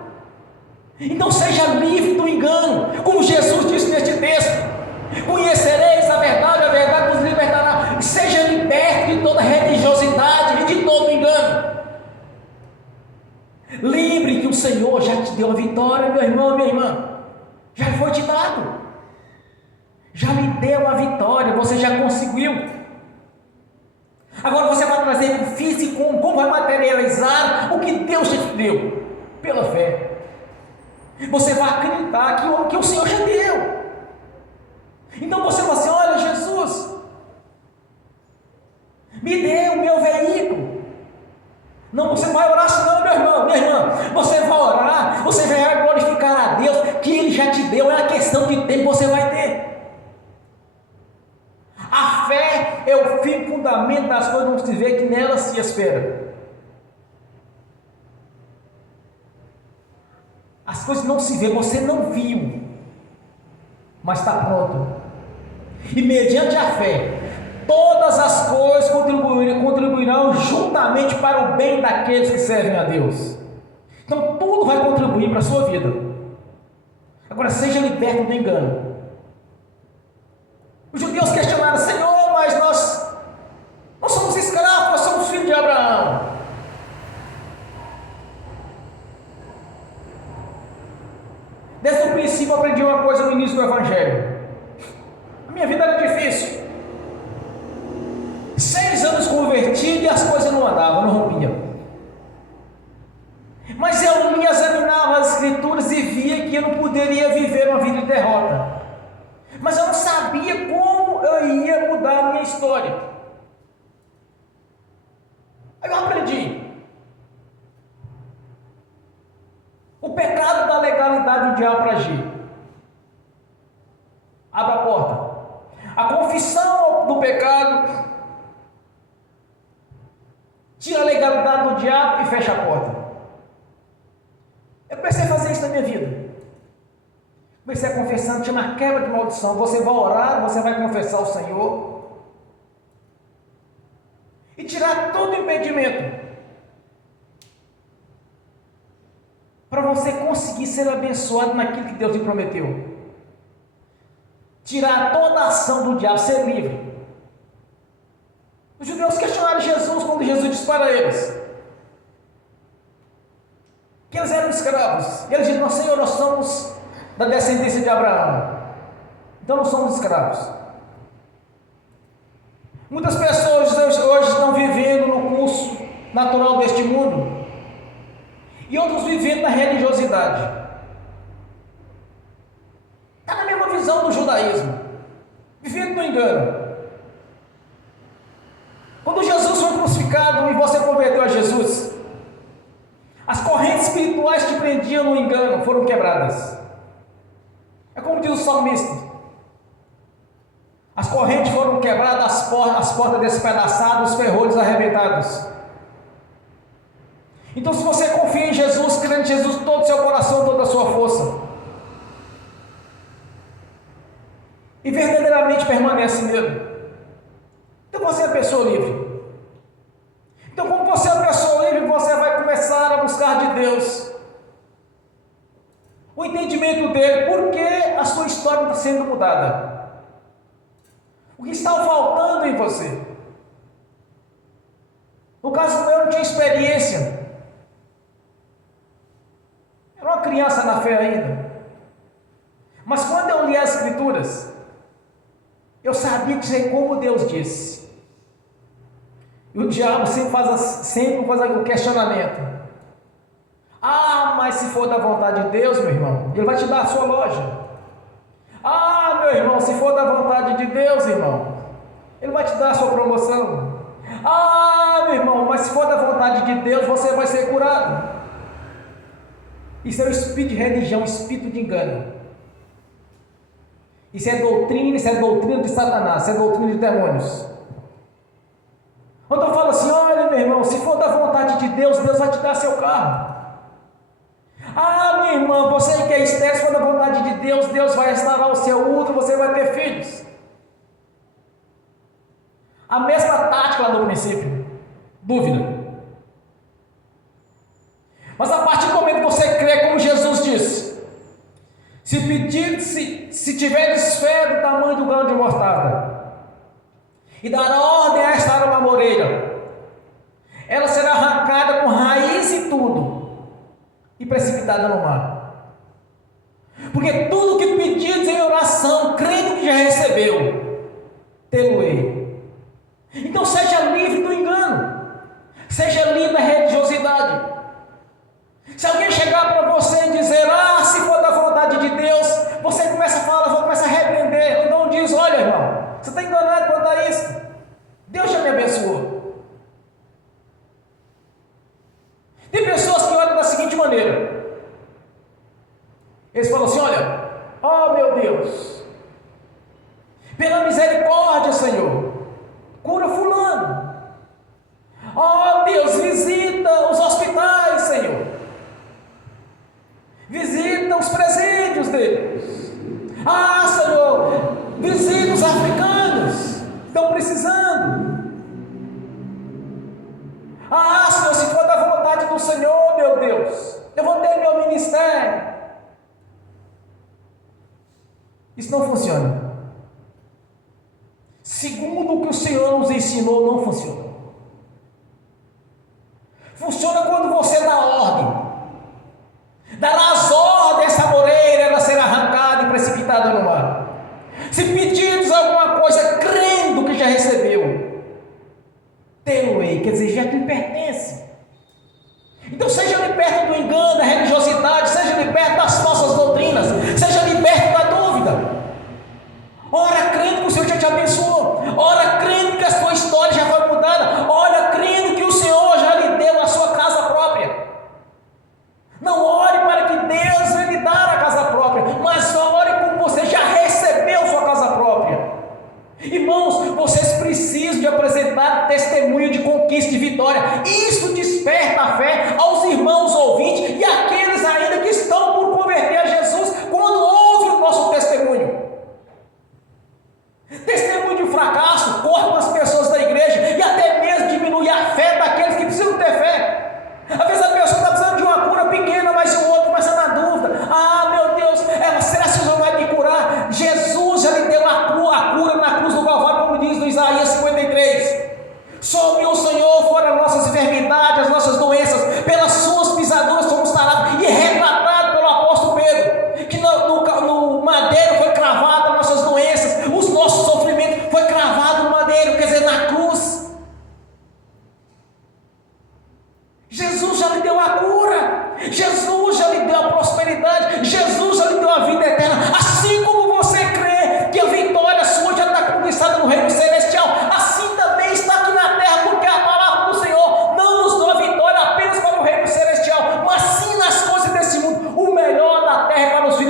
Então seja livre do engano, como Jesus disse neste texto: conhecereis a verdade vos libertará. Seja liberto de toda religiosidade e de todo engano. Lembre que o Senhor já te deu a vitória, meu irmão, minha irmã. Já foi te dado. Já lhe deu a vitória, você já conseguiu. Agora você vai trazer para o físico, como vai materializar o que Deus te deu? Pela fé. Você vai acreditar que o Senhor já deu. Então você vai assim: olha, Jesus, me dê o meu veículo. Não, você vai orar assim, não, meu irmão, minha irmã. Você vai orar, você vai glorificar a Deus, que Ele já te deu. É a questão de tempo que você vai ter. A fé é o fim fundamento das coisas que não se vê, que nela se espera. As coisas não se vê, você não viu, mas está pronto. E mediante a fé, todas as coisas contribuirão juntamente para o bem daqueles que servem a Deus. Então tudo vai contribuir para a sua vida. Agora seja liberto do engano. Os judeus questionaram: Senhor, mas nós somos escravos, nós somos filhos de Abraão. Desde o princípio eu aprendi uma coisa no início do Evangelho. A minha vida era difícil. 6 anos convertido e as coisas não andavam, não rompiam. Mas eu me examinava as Escrituras e via que eu não poderia viver uma vida de derrota. Mas eu não sabia como eu ia mudar a minha história. Aí eu aprendi. O pecado dá legalidade ao diabo para agir. Abre a porta. A confissão do pecado tira a legalidade do diabo e fecha a porta. Eu comecei a fazer isso na minha vida. Comecei a confessar, tinha uma quebra de maldição. Você vai orar, você vai confessar ao Senhor e tirar todo o impedimento para você conseguir ser abençoado naquilo que Deus lhe prometeu. Tirar toda a ação do diabo, ser livre. Os judeus questionaram Jesus quando Jesus disse para eles que eles eram escravos. E eles disseram: Senhor, nós somos da descendência de Abraão, então não somos escravos. Muitas pessoas hoje estão vivendo no curso natural deste mundo e outros vivendo na religiosidade. Está na mesma visão do judaísmo, vivendo no engano. Quando Jesus foi crucificado e você converteu a Jesus, as correntes espirituais que prendiam no engano foram quebradas. É como diz o salmista: as correntes foram quebradas, as portas despedaçadas, os ferrolhos arrebentados. Então, se você confia em Jesus, crê em Jesus todo o seu coração, toda a sua força, e verdadeiramente permanece nele, então você é pessoa livre. Então, como você é pessoa livre, você vai começar a buscar de Deus o entendimento dele, por que a sua história está sendo mudada, o que está faltando em você. No caso meu, eu não tinha experiência, era uma criança na fé ainda, mas quando eu li as Escrituras, eu sabia dizer como Deus disse. E o diabo sempre faz algum questionamento. Ah, mas se for da vontade de Deus, meu irmão, Ele vai te dar a sua loja. Ah, meu irmão, se for da vontade de Deus, irmão, Ele vai te dar a sua promoção. Ah, meu irmão, mas se for da vontade de Deus, você vai ser curado. Isso é o espírito de religião, espírito de engano. Isso é doutrina de Satanás, isso é doutrina de demônios. Quando eu falo assim: olha, meu irmão, se for da vontade de Deus, Deus vai te dar seu carro. Ah, minha irmã, você que é estéril, se for da vontade de Deus, Deus vai restaurar o seu útero, você vai ter filhos. A mesma tática lá no princípio, dúvida. Mas a partir do momento que você crê, como Jesus disse, se tiveres fé do tamanho do grão de mostarda, e dar ordem a esta uma moreira, ela será arrancada com raiz e tudo, e precipitada no mar. Porque tudo que pedires em oração, crendo que já recebeu, tê-lo-ei. Então seja livre do engano, seja livre da religiosidade. Se alguém chegar para você e dizer: ah, se for da vontade de Deus, você começa a falar, começa a repreender. Então diz: olha, irmão, você está enganado quanto a isso. Deus já me abençoou. Tem pessoas que olham da seguinte maneira: eles falam assim: olha, oh meu Deus, pela misericórdia, Senhor, cura fulano. Oh Deus, visita os hospitais, Senhor, visita os presídios deles. Ah, Senhor, visita os africanos, estão precisando. Ah, Senhor, se for da vontade do Senhor, meu Deus, eu vou ter meu ministério. Isso não funciona. Segundo o que o Senhor nos ensinou, não funciona. Funciona quando você dá ordem. Darás ordem a essa moreira, ela será arrancada e precipitada no mar. Se pedires alguma coisa, crendo que já recebeu, tê-lo-ei, quer dizer, já te pertence. Então seja liberto do engano, da religiosidade, seja liberto das falsas doutrinas, seja liberto da dúvida. Ora crendo que o Senhor já te abençoou, ora crendo que a sua história já foi mudada,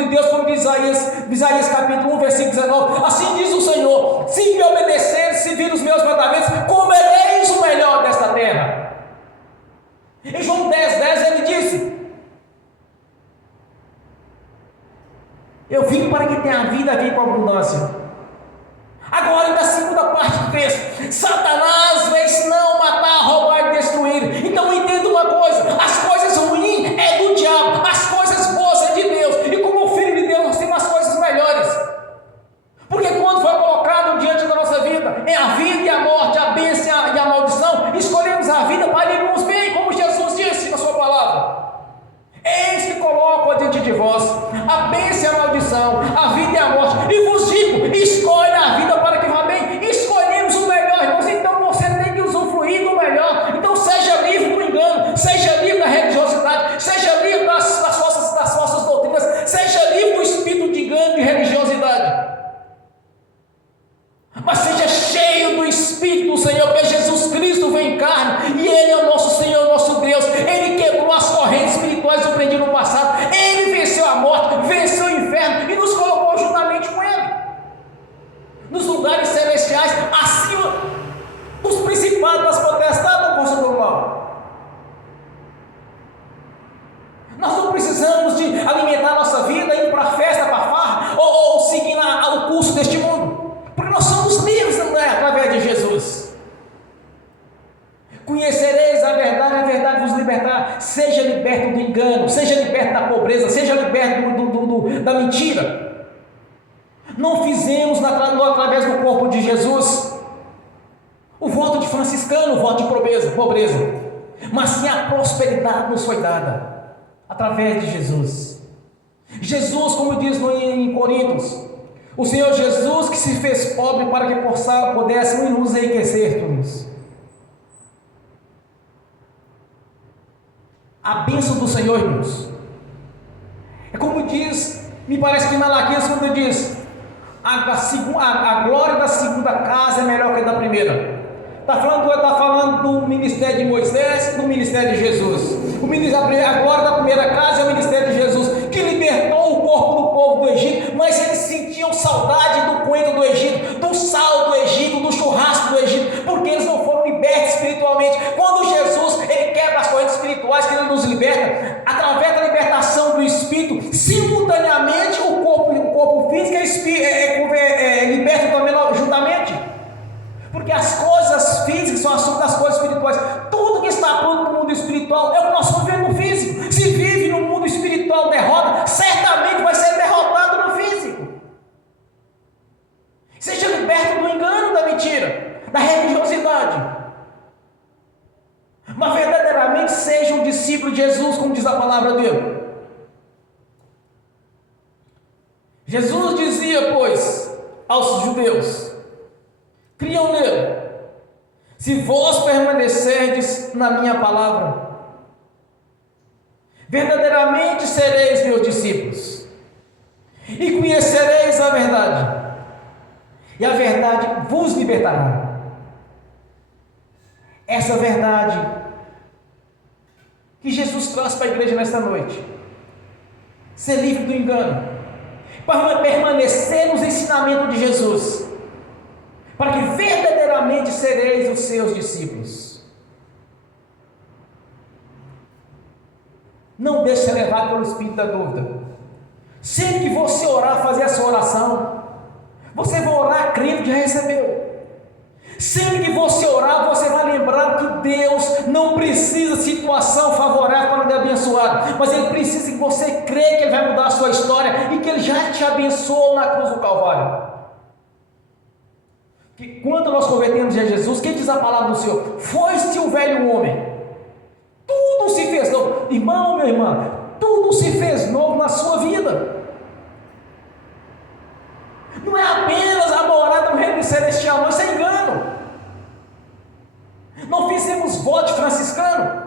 Deus, como diz Isaías capítulo 1, versículo 19. Assim diz o Senhor: se me obedecerem, se vir os meus mandamentos, comereis o melhor desta terra. Em João 10, ele disse: eu vim para que tenha vida, vim com abundância. Agora, na segunda parte do texto, Satanás veio senão matar, roubar e destruir. Então entenda uma coisa: as coisas ruins é do diabo, as coisas boas é de Deus. E como filho de Deus, nós temos as coisas melhores. Porque quando foi colocado diante da nossa vida, é a vida e a morte, a bênção e a maldição, escolhemos a vida para irmos bem, como Jesus disse na sua palavra. Eis que coloco diante de vós a bênção e a maldição, a vida e a morte, e vos digo: escolhe a vida para que vá bem. Escolhemos o melhor, irmãos. Então você tem que usufruir do melhor. Então seja livre do engano, seja livre da religiosidade, seja livre das falsas doutrinas, seja livre do espírito de engano e de religiosidade. Mas seja cheio do Espírito do Senhor, porque Jesus Cristo vem em carne, e Ele é o nosso Senhor, o nosso Deus. Ele quebrou as correntes espirituais que eu aprendi no passado. Ele venceu a morte, venceu o inferno e nos colocou juntamente com Ele nos lugares celestiais, acima dos principados, das potestades, da força do mal. Nós não precisamos de alimentar a nossa vida indo para a festa, para a farra, ou seguindo o curso deste mundo, porque nós somos livres, através de Jesus. Conhecereis a verdade vos libertará. Seja liberto do engano, seja liberto da pobreza, seja liberto da mentira. Não fizemos através do corpo de Jesus o voto de franciscano, o voto de pobreza, mas sim a prosperidade nos foi dada através de Jesus. Jesus, como diz em Coríntios, o Senhor Jesus que se fez pobre para que pudéssemos nos enriquecer todos. A bênção do Senhor, irmãos, é como diz, me parece que em Malaquias, quando diz: a glória da segunda casa é melhor que a da primeira. Está falando do ministério de Moisés e do ministério de Jesus. A glória da primeira casa é o ministério de Jesus, que libertou o corpo do povo do Egito, mas eles sentiam saudade do coentro do Egito, do sal do Egito, do churrasco do Egito, porque eles não foram libertos espiritualmente. Quando Jesus ele quebra as correntes espirituais, que ele nos liberta, através da libertação do Espírito, simultaneamente o corpo físico é liberto também juntamente. Porque as coisas físicas são assunto das coisas espirituais. Tudo que está pronto no mundo espiritual é o que nós vamos ver no físico. Se vive no mundo espiritual derrota, certamente vai ser derrotado no físico. Seja liberto do engano, da mentira, da religiosidade. Mas verdadeiramente seja um discípulo de Jesus, como diz a palavra dele. Jesus dizia, pois, aos judeus: criam nele, se vós permanecerdes na minha palavra, verdadeiramente sereis meus discípulos, e conhecereis a verdade, e a verdade vos libertará. Essa verdade que Jesus traz para a igreja nesta noite: ser livre do engano, para permanecer nos ensinamentos de Jesus, para que verdadeiramente sereis os seus discípulos. Não deixe ser levado pelo espírito da dúvida. Sempre que você orar, fazer a sua oração, você vai orar crendo que já recebeu. Sempre que você orar, você vai lembrar que Deus não precisa de situação favorável para lhe abençoar, mas Ele precisa que você creia que Ele vai mudar a sua história e que Ele já te abençoou na cruz do Calvário. Que quando nós convertemos a Jesus, quem diz a palavra do Senhor? Foi-se o velho homem, tudo se fez novo. Irmão, minha irmã, tudo se fez novo na sua vida. Não é apenas a morada do reino celestial, não, isso é engano. Não fizemos voto franciscano,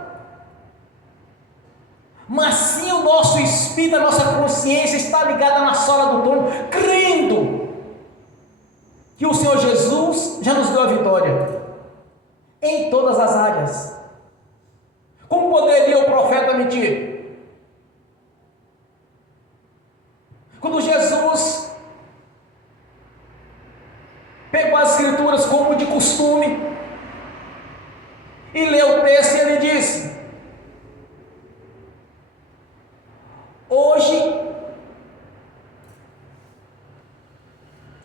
mas sim o nosso espírito, a nossa consciência está ligada na sola do trono, crendo que o Senhor Jesus já nos deu a vitória em todas as áreas. Como poderia o profeta mentir? Escrituras como de costume, e leu o texto e ele disse: hoje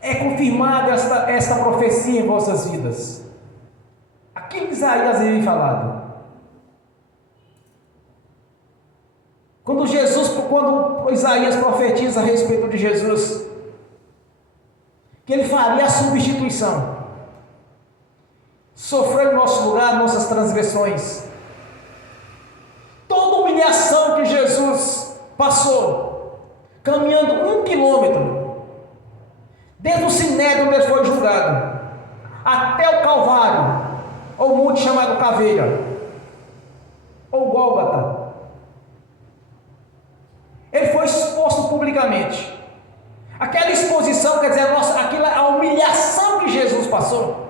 é confirmada esta profecia em vossas vidas. Aquilo que Isaías havia falado. Quando Isaías profetiza a respeito de Jesus, que ele faria a substituição, sofreu em nosso lugar nossas transgressões, toda humilhação que Jesus passou, caminhando 1 quilômetro, desde o sinédrio onde ele foi julgado, até o Calvário, ou monte chamado Caveira, ou Gólgota. Ele foi exposto publicamente. Aquela exposição, quer dizer, a humilhação que Jesus passou,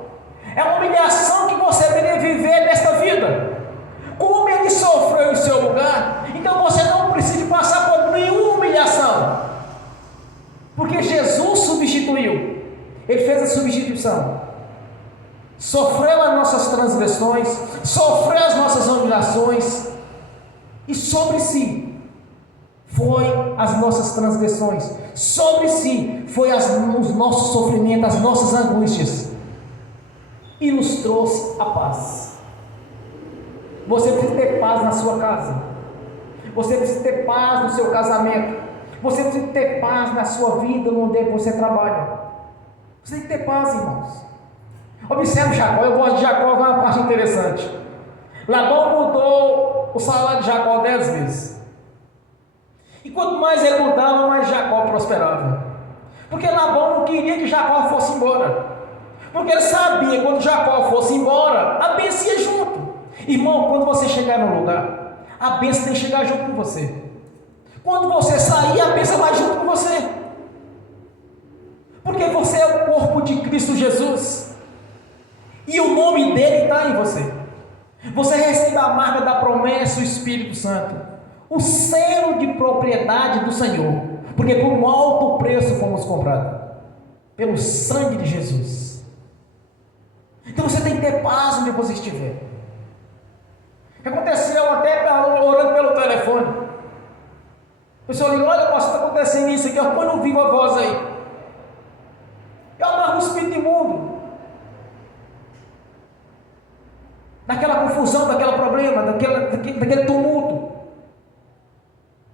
é uma humilhação que você deveria viver nesta vida. Como ele sofreu em seu lugar, então você não precisa passar por nenhuma humilhação, porque Jesus substituiu. Ele fez a substituição, sofreu as nossas transgressões, sofreu as nossas humilhações, e sobre si foi as nossas transgressões, sobre si foi os nossos sofrimentos, as nossas angústias, e nos trouxe a paz. Você precisa ter paz na sua casa, você precisa ter paz no seu casamento, você precisa ter paz na sua vida, onde você trabalha. Você tem que ter paz, irmãos. Observe Jacó. Eu gosto de Jacó, é uma parte interessante. Labão mudou o salário de Jacó 10 vezes, e quanto mais ele mudava, mais Jacó prosperava, porque Labão não queria que Jacó fosse embora, porque ele sabia que quando Jacó fosse embora, a bênção ia junto. Irmão, quando você chegar no lugar, a bênção tem que chegar junto com você. Quando você sair, a bênção vai junto com você, porque você é o corpo de Cristo Jesus, e o nome dele está em você. Você recebe a marca da promessa, o Espírito Santo, o selo de propriedade do Senhor, porque por um alto preço fomos comprados, pelo sangue de Jesus. Então você tem que ter paz onde você estiver. O que aconteceu até orando pelo telefone, o pessoal ligou: olha, pastor, está acontecendo isso aqui, põe no vivo a voz aí. Eu amarro o espírito imundo, daquela confusão, daquele problema, daquele tumulto.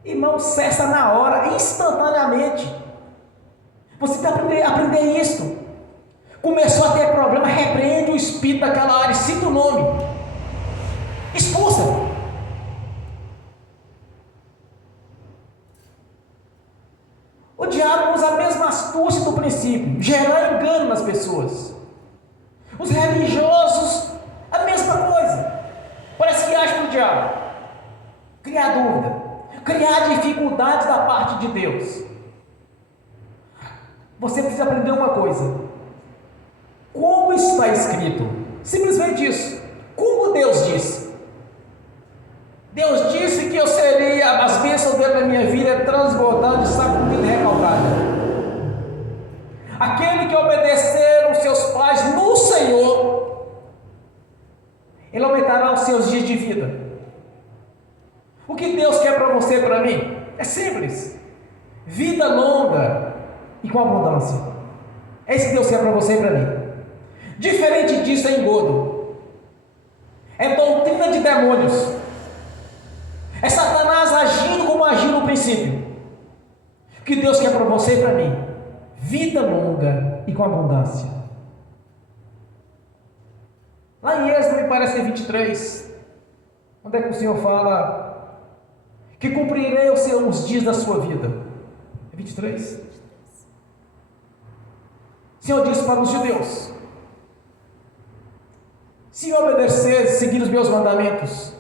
Irmão, cessa na hora, instantaneamente. Você tem que aprender isso. Começou a ter problema, repreende o espírito daquela área, cita o nome, expulsa. O diabo usa a mesma astúcia do princípio, gerar engano nas pessoas. Os religiosos, a mesma coisa. Parece que age para o diabo, criar dúvida, criar dificuldades da parte de Deus. Você precisa aprender uma coisa: como está escrito, simplesmente isso. Como Deus disse. Deus disse que eu seria, as bênçãos dele na minha vida transbordando, sacudindo e recalcada. Aquele que obedecer os seus pais no Senhor, ele aumentará os seus dias de vida. O que Deus quer para você e para mim? É simples: vida longa e com abundância. É isso que Deus quer para você e para mim. Diferente disso é engodo, é doutrina de demônios, é Satanás agindo como agiu no princípio. O que Deus quer para você e para mim? Vida longa e com abundância. Lá em Êxodo, me parece que é 23, onde é que o Senhor fala que cumprirei os dias da sua vida? É 23? O Senhor disse para os judeus: se obedecer, seguir os meus mandamentos,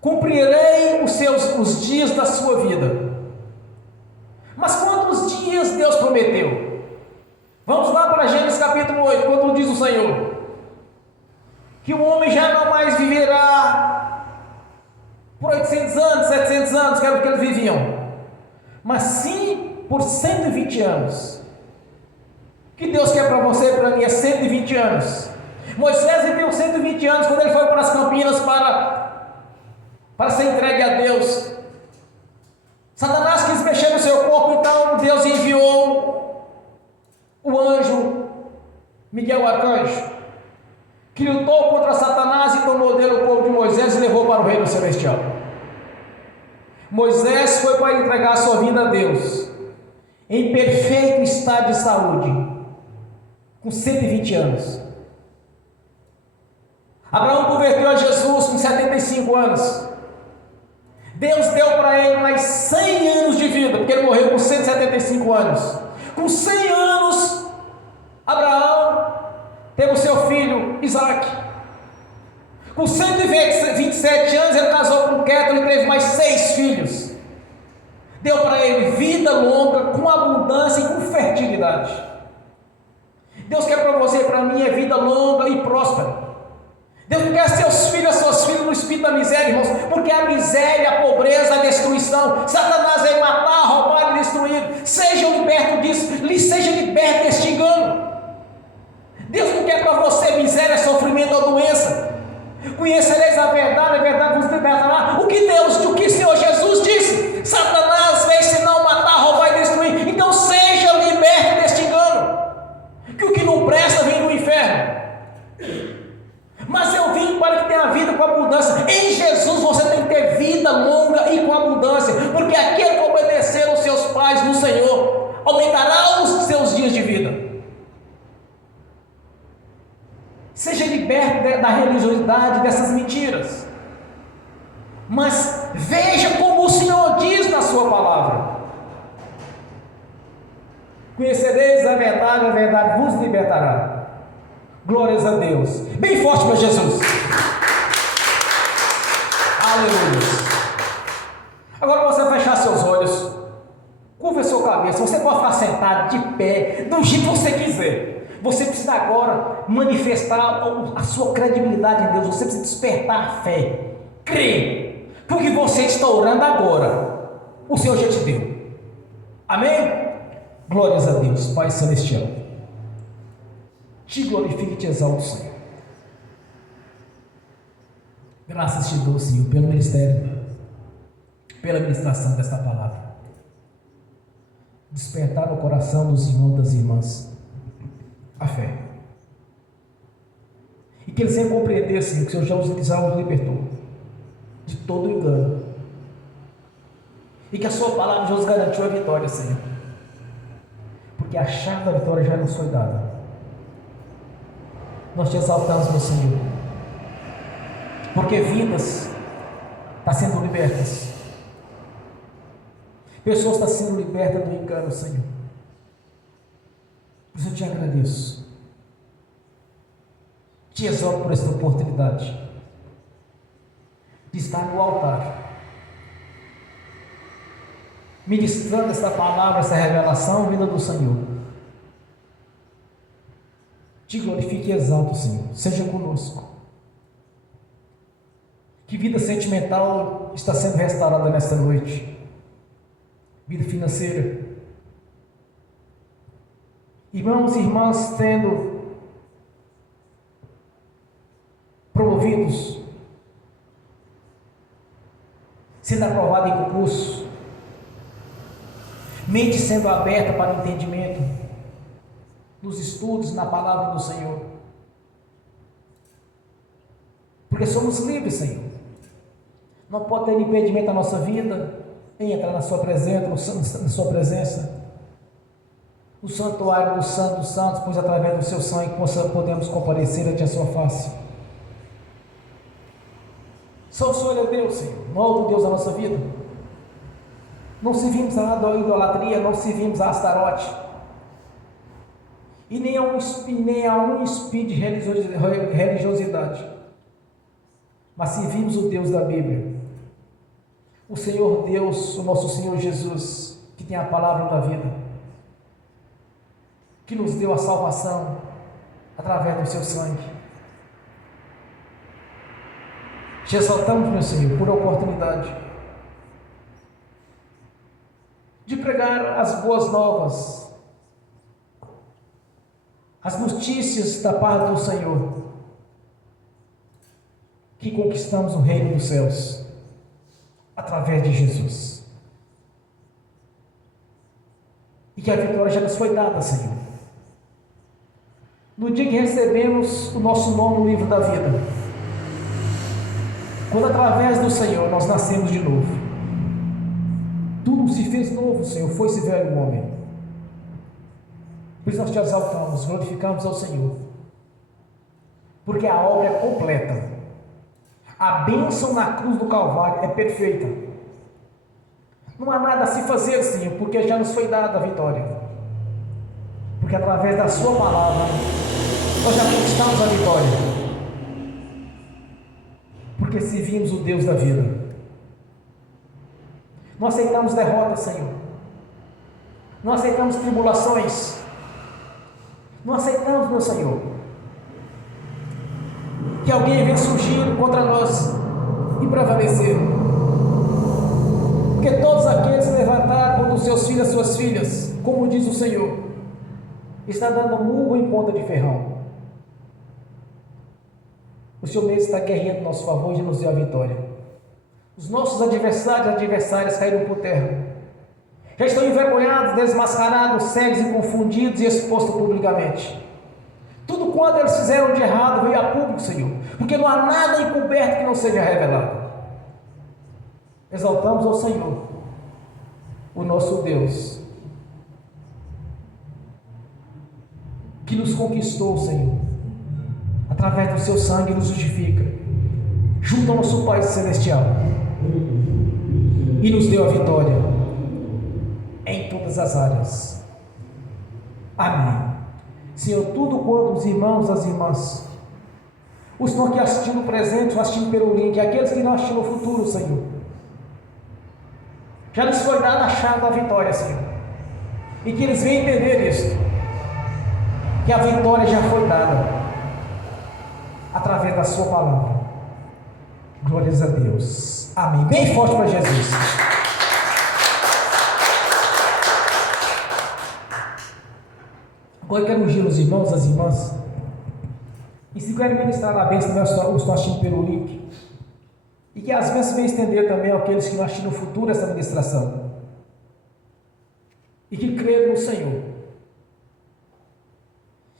cumprirei os dias da sua vida. Mas quantos dias Deus prometeu? Vamos lá para Gênesis capítulo 8, quando diz o Senhor que o homem já não mais viverá por 800 anos, 700 anos, que era o que eles viviam, mas sim por 120 anos. O que Deus quer para você e para mim é 120 anos. Moisés viveu 120 anos quando ele foi para as Campinas para ser entregue a Deus. Satanás quis mexer no seu corpo, então Deus enviou o anjo Miguel Arcanjo, que lutou contra Satanás e tomou dele o corpo de Moisés e levou para o reino celestial. Moisés foi para entregar a sua vida a Deus, em perfeito estado de saúde, com 120 anos. Abraão converteu a Jesus com 75 anos. Deus deu para ele mais 100 anos de vida, porque ele morreu com 175 anos. Com 100 anos, Abraão teve o seu filho Isaac. Com 127 anos, ele casou com Quétaro e teve mais 6 filhos. Deu para ele vida longa, com abundância e com fertilidade. Deus quer para você e para mim é vida longa e próspera. Deus não quer seus filhos, suas filhas no espírito da miséria, irmãos, porque a miséria, a pobreza, a destruição, Satanás vem matar, roubar e destruir. Sejam libertos disso, seja liberto deste engano. Deus não quer para você miséria, sofrimento ou doença. Conhecereis a verdade vos libertará. O que o Senhor Jesus disse: Satanás veio senão matar, roubar e destruir. Então seja liberto deste engano, que o que não presta vem do inferno. Mas eu vim para que tenha vida com abundância. Em Jesus você tem que ter vida longa e com abundância, porque aquele que obedecer aos seus pais no Senhor aumentará os seus dias de vida. Seja liberto da religiosidade, dessas mentiras, mas veja como o Senhor diz na sua palavra: conhecereis a verdade vos libertará. Glórias a Deus. Bem forte para Jesus. Aleluia. Agora você vai fechar seus olhos, curva a sua cabeça. Você pode ficar sentado, de pé, do jeito que você quiser. Você precisa agora manifestar a sua credibilidade em Deus. Você precisa despertar a fé. Crê, porque você está orando agora, o Senhor já te deu. Amém? Glórias a Deus. Pai celestial, te glorifico e te exalto, Senhor. Graças te dou, Senhor, pelo ministério, pela ministração desta palavra. Despertar no coração dos irmãos e das irmãs a fé. E que eles venham compreender, Senhor, que o Senhor já os libertou de todo engano. E que a sua palavra já os garantiu a vitória, Senhor. Porque a chave da vitória já nos foi dada. Nós te exaltamos, meu Senhor, porque vidas estão sendo libertas, pessoas estão sendo libertas do engano, Senhor. Por isso eu te agradeço, te exalto por esta oportunidade de estar no altar, ministrando esta palavra, essa revelação vinda do Senhor. Te glorifique e exalto, Senhor. Seja conosco. Que vida sentimental está sendo restaurada nesta noite? Vida financeira. Irmãos e irmãs tendo promovidos, sendo aprovado em concurso, mente sendo aberta para o entendimento nos estudos, na palavra do Senhor, porque somos livres, Senhor. Não pode ter impedimento à nossa vida em entrar na sua presença, no santuário do Santo dos Santos, pois através do seu sangue podemos comparecer ante a sua face. Só o Senhor é Deus, Senhor, não há outro Deus na nossa vida. Não servimos a idolatria, não servimos a Astarote, e nem a um espírito de religiosidade, mas servimos o Deus da Bíblia, o Senhor Deus, o nosso Senhor Jesus, que tem a palavra da vida, que nos deu a salvação através do seu sangue. Te exaltamos, meu Senhor, por a oportunidade de pregar as boas novas as notícias da parte do Senhor, que conquistamos o reino dos céus através de Jesus. E que a vitória já nos foi dada, Senhor. No dia que recebemos o nosso nome no livro da vida, quando através do Senhor nós nascemos de novo, tudo se fez novo, Senhor, foi esse velho homem. Por isso nós te exaltamos, glorificamos ao Senhor, porque a obra é completa, a bênção na cruz do Calvário é perfeita, não há nada a se fazer, Senhor, porque já nos foi dada a vitória, porque através da sua palavra nós já conquistamos a vitória, porque servimos o Deus da vida. Não aceitamos derrotas, Senhor, não aceitamos tribulações, não aceitamos, meu Senhor, que alguém venha surgir contra nós e prevalecer, porque todos aqueles que levantaram contra os seus filhos e suas filhas, como diz o Senhor, está dando murro em ponta de ferrão. O Senhor mesmo está guerreando em nosso favor e já nos deu a vitória. Os nossos adversárias caíram por terra, já estão envergonhados, desmascarados, cegos e confundidos e expostos publicamente. Tudo quanto eles fizeram de errado veio a público, Senhor, porque não há nada encoberto que não seja revelado. Exaltamos ao Senhor, o nosso Deus, que nos conquistou, Senhor, através do seu sangue nos justifica, junto ao nosso Pai Celestial, e nos deu a vitória em todas as áreas. Amém. Senhor, tudo quanto os irmãos, as irmãs, os que estão aqui assistindo presente, assistindo pelo link, aqueles que não assistem no futuro, Senhor, já lhes foi dada a chave da vitória, Senhor, e que eles venham entender isso, que a vitória já foi dada através da sua palavra. Glórias a Deus. Amém. Bem forte para Jesus. Agora eu quero ungir os irmãos, as irmãs, e se querem ministrar a bênção, eu estou assistindo pelo link, e que as bênçãos venham estender também àqueles que não assistem no futuro essa ministração, e que creram no Senhor,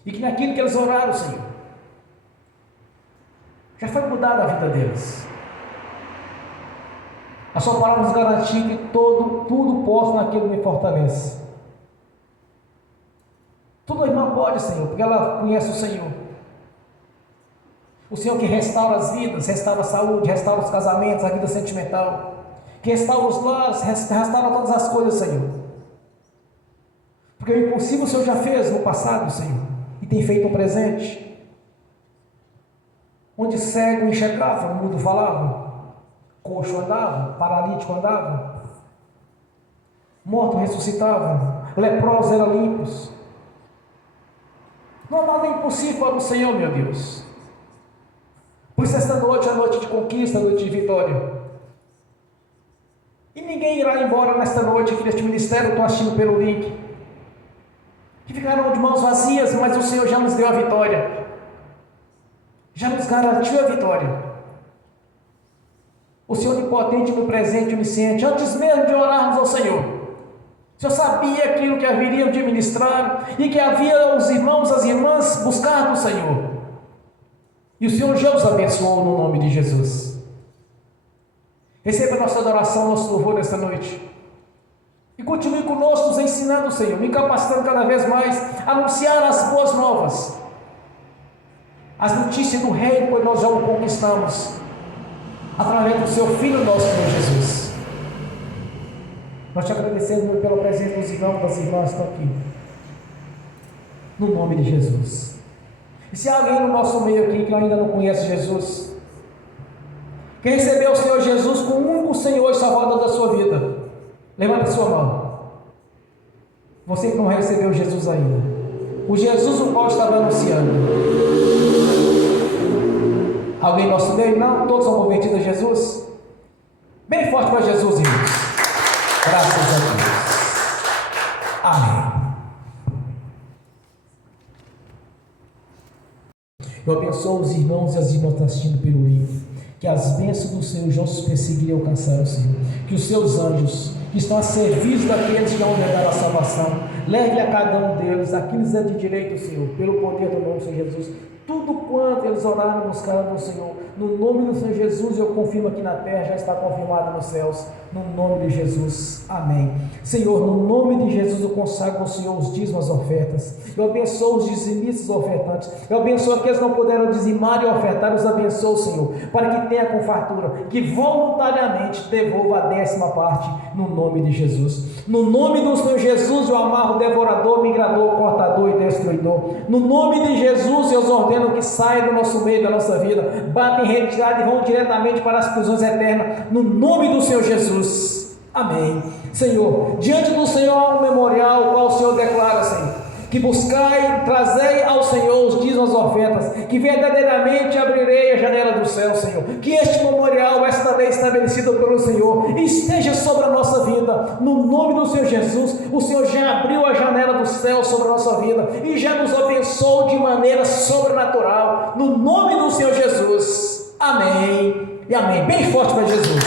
e que naquilo que eles oraram, Senhor, já foi mudada a vida deles. A sua palavra nos garantiu que tudo posso naquele que me fortalece. Tudo a irmã pode, Senhor, porque ela conhece o Senhor. O Senhor que restaura as vidas, restaura a saúde, restaura os casamentos, a vida sentimental, que restaura os lares, restaura todas as coisas, Senhor. Porque o impossível o Senhor já fez no passado, Senhor, e tem feito no presente. Onde cego enxergava, mudo falava, coxo andava, paralítico andava, morto ressuscitava, leprosos eram limpos. Não há nada impossível para o Senhor, meu Deus. Por isso esta noite é a noite de conquista, a noite de vitória. E ninguém irá embora nesta noite que neste ministério estou assistindo pelo link, que ficaram de mãos vazias, mas o Senhor já nos deu a vitória, já nos garantiu a vitória. O Senhor onipotente, no presente, onisciente, antes mesmo de orarmos ao Senhor, o Senhor sabia aquilo que haveríamos de ministrar, e que havia os irmãos, as irmãs buscar do Senhor, e o Senhor já os abençoou no nome de Jesus. Receba a nossa adoração, nosso louvor nesta noite, e continue conosco nos ensinando, Senhor, me capacitando cada vez mais a anunciar as boas novas, as notícias do reino, pois nós já o conquistamos através do seu Filho nosso Senhor Jesus. Nós te agradecemos pela presença dos irmãos, das irmãs que estão aqui, no nome de Jesus. E se há alguém no nosso meio aqui que ainda não conhece Jesus, que recebeu o Senhor Jesus como o único Senhor e Salvador da sua vida, levanta a sua mão. Você que não recebeu Jesus ainda, o Jesus o qual estava anunciando. Alguém no nosso meio? Não? Todos são convertidos a Jesus? Bem forte para Jesus, irmãos. Graças a Deus. Amém. Eu abençoo os irmãos e as irmãs que estão assistindo pelo livro. Que as bênçãos do Senhor já os perseguirem e alcançarem o Senhor. Que os seus anjos, que estão a serviço daqueles que vão negar a salvação, leve a cada um deles aquilo que é de direito, Senhor, pelo poder do nome do Senhor Jesus. Tudo quanto eles oraram e buscaram do Senhor, no nome do Senhor Jesus, eu confirmo aqui na terra, já está confirmado nos céus, no nome de Jesus, amém. Senhor, no nome de Jesus, eu consagro ao Senhor os dízimos, as ofertas, eu abençoo os dizimistas ofertantes, eu abençoo aqueles que não puderam dizimar e ofertar, eu os abençoo, Senhor, para que tenha com fartura, que voluntariamente devolva a 10ª parte, no nome de Jesus. No nome do Senhor Jesus, eu amarro o devorador, migrador, cortador e destruidor. No nome de Jesus, eu os ordeno que saiam do nosso meio, da nossa vida, batem em retirada e vão diretamente para as prisões eternas, no nome do Senhor Jesus, amém. Senhor, diante do Senhor há um memorial, o qual o Senhor declara, Senhor, que buscai, trazei ao Senhor os dízimos, as ofertas, que verdadeiramente abrirei a janela do céu, Senhor, que este memorial, esta lei estabelecida pelo Senhor, esteja sobre a nossa vida, no nome do Senhor Jesus. O Senhor já abriu a janela do céu sobre a nossa vida, e já nos abençoou de maneira sobrenatural, no nome do Senhor Jesus, amém, e amém, bem forte para Jesus,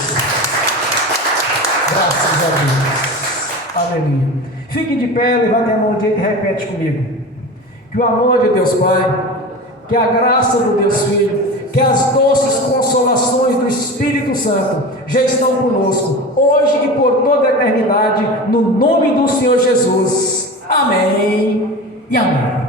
graças a Deus, aleluia. Fique de pé, levante a mão direita e repete comigo. Que o amor de Deus Pai, que a graça do Deus Filho, que as doces consolações do Espírito Santo já estão conosco, hoje e por toda a eternidade, no nome do Senhor Jesus. Amém e amém.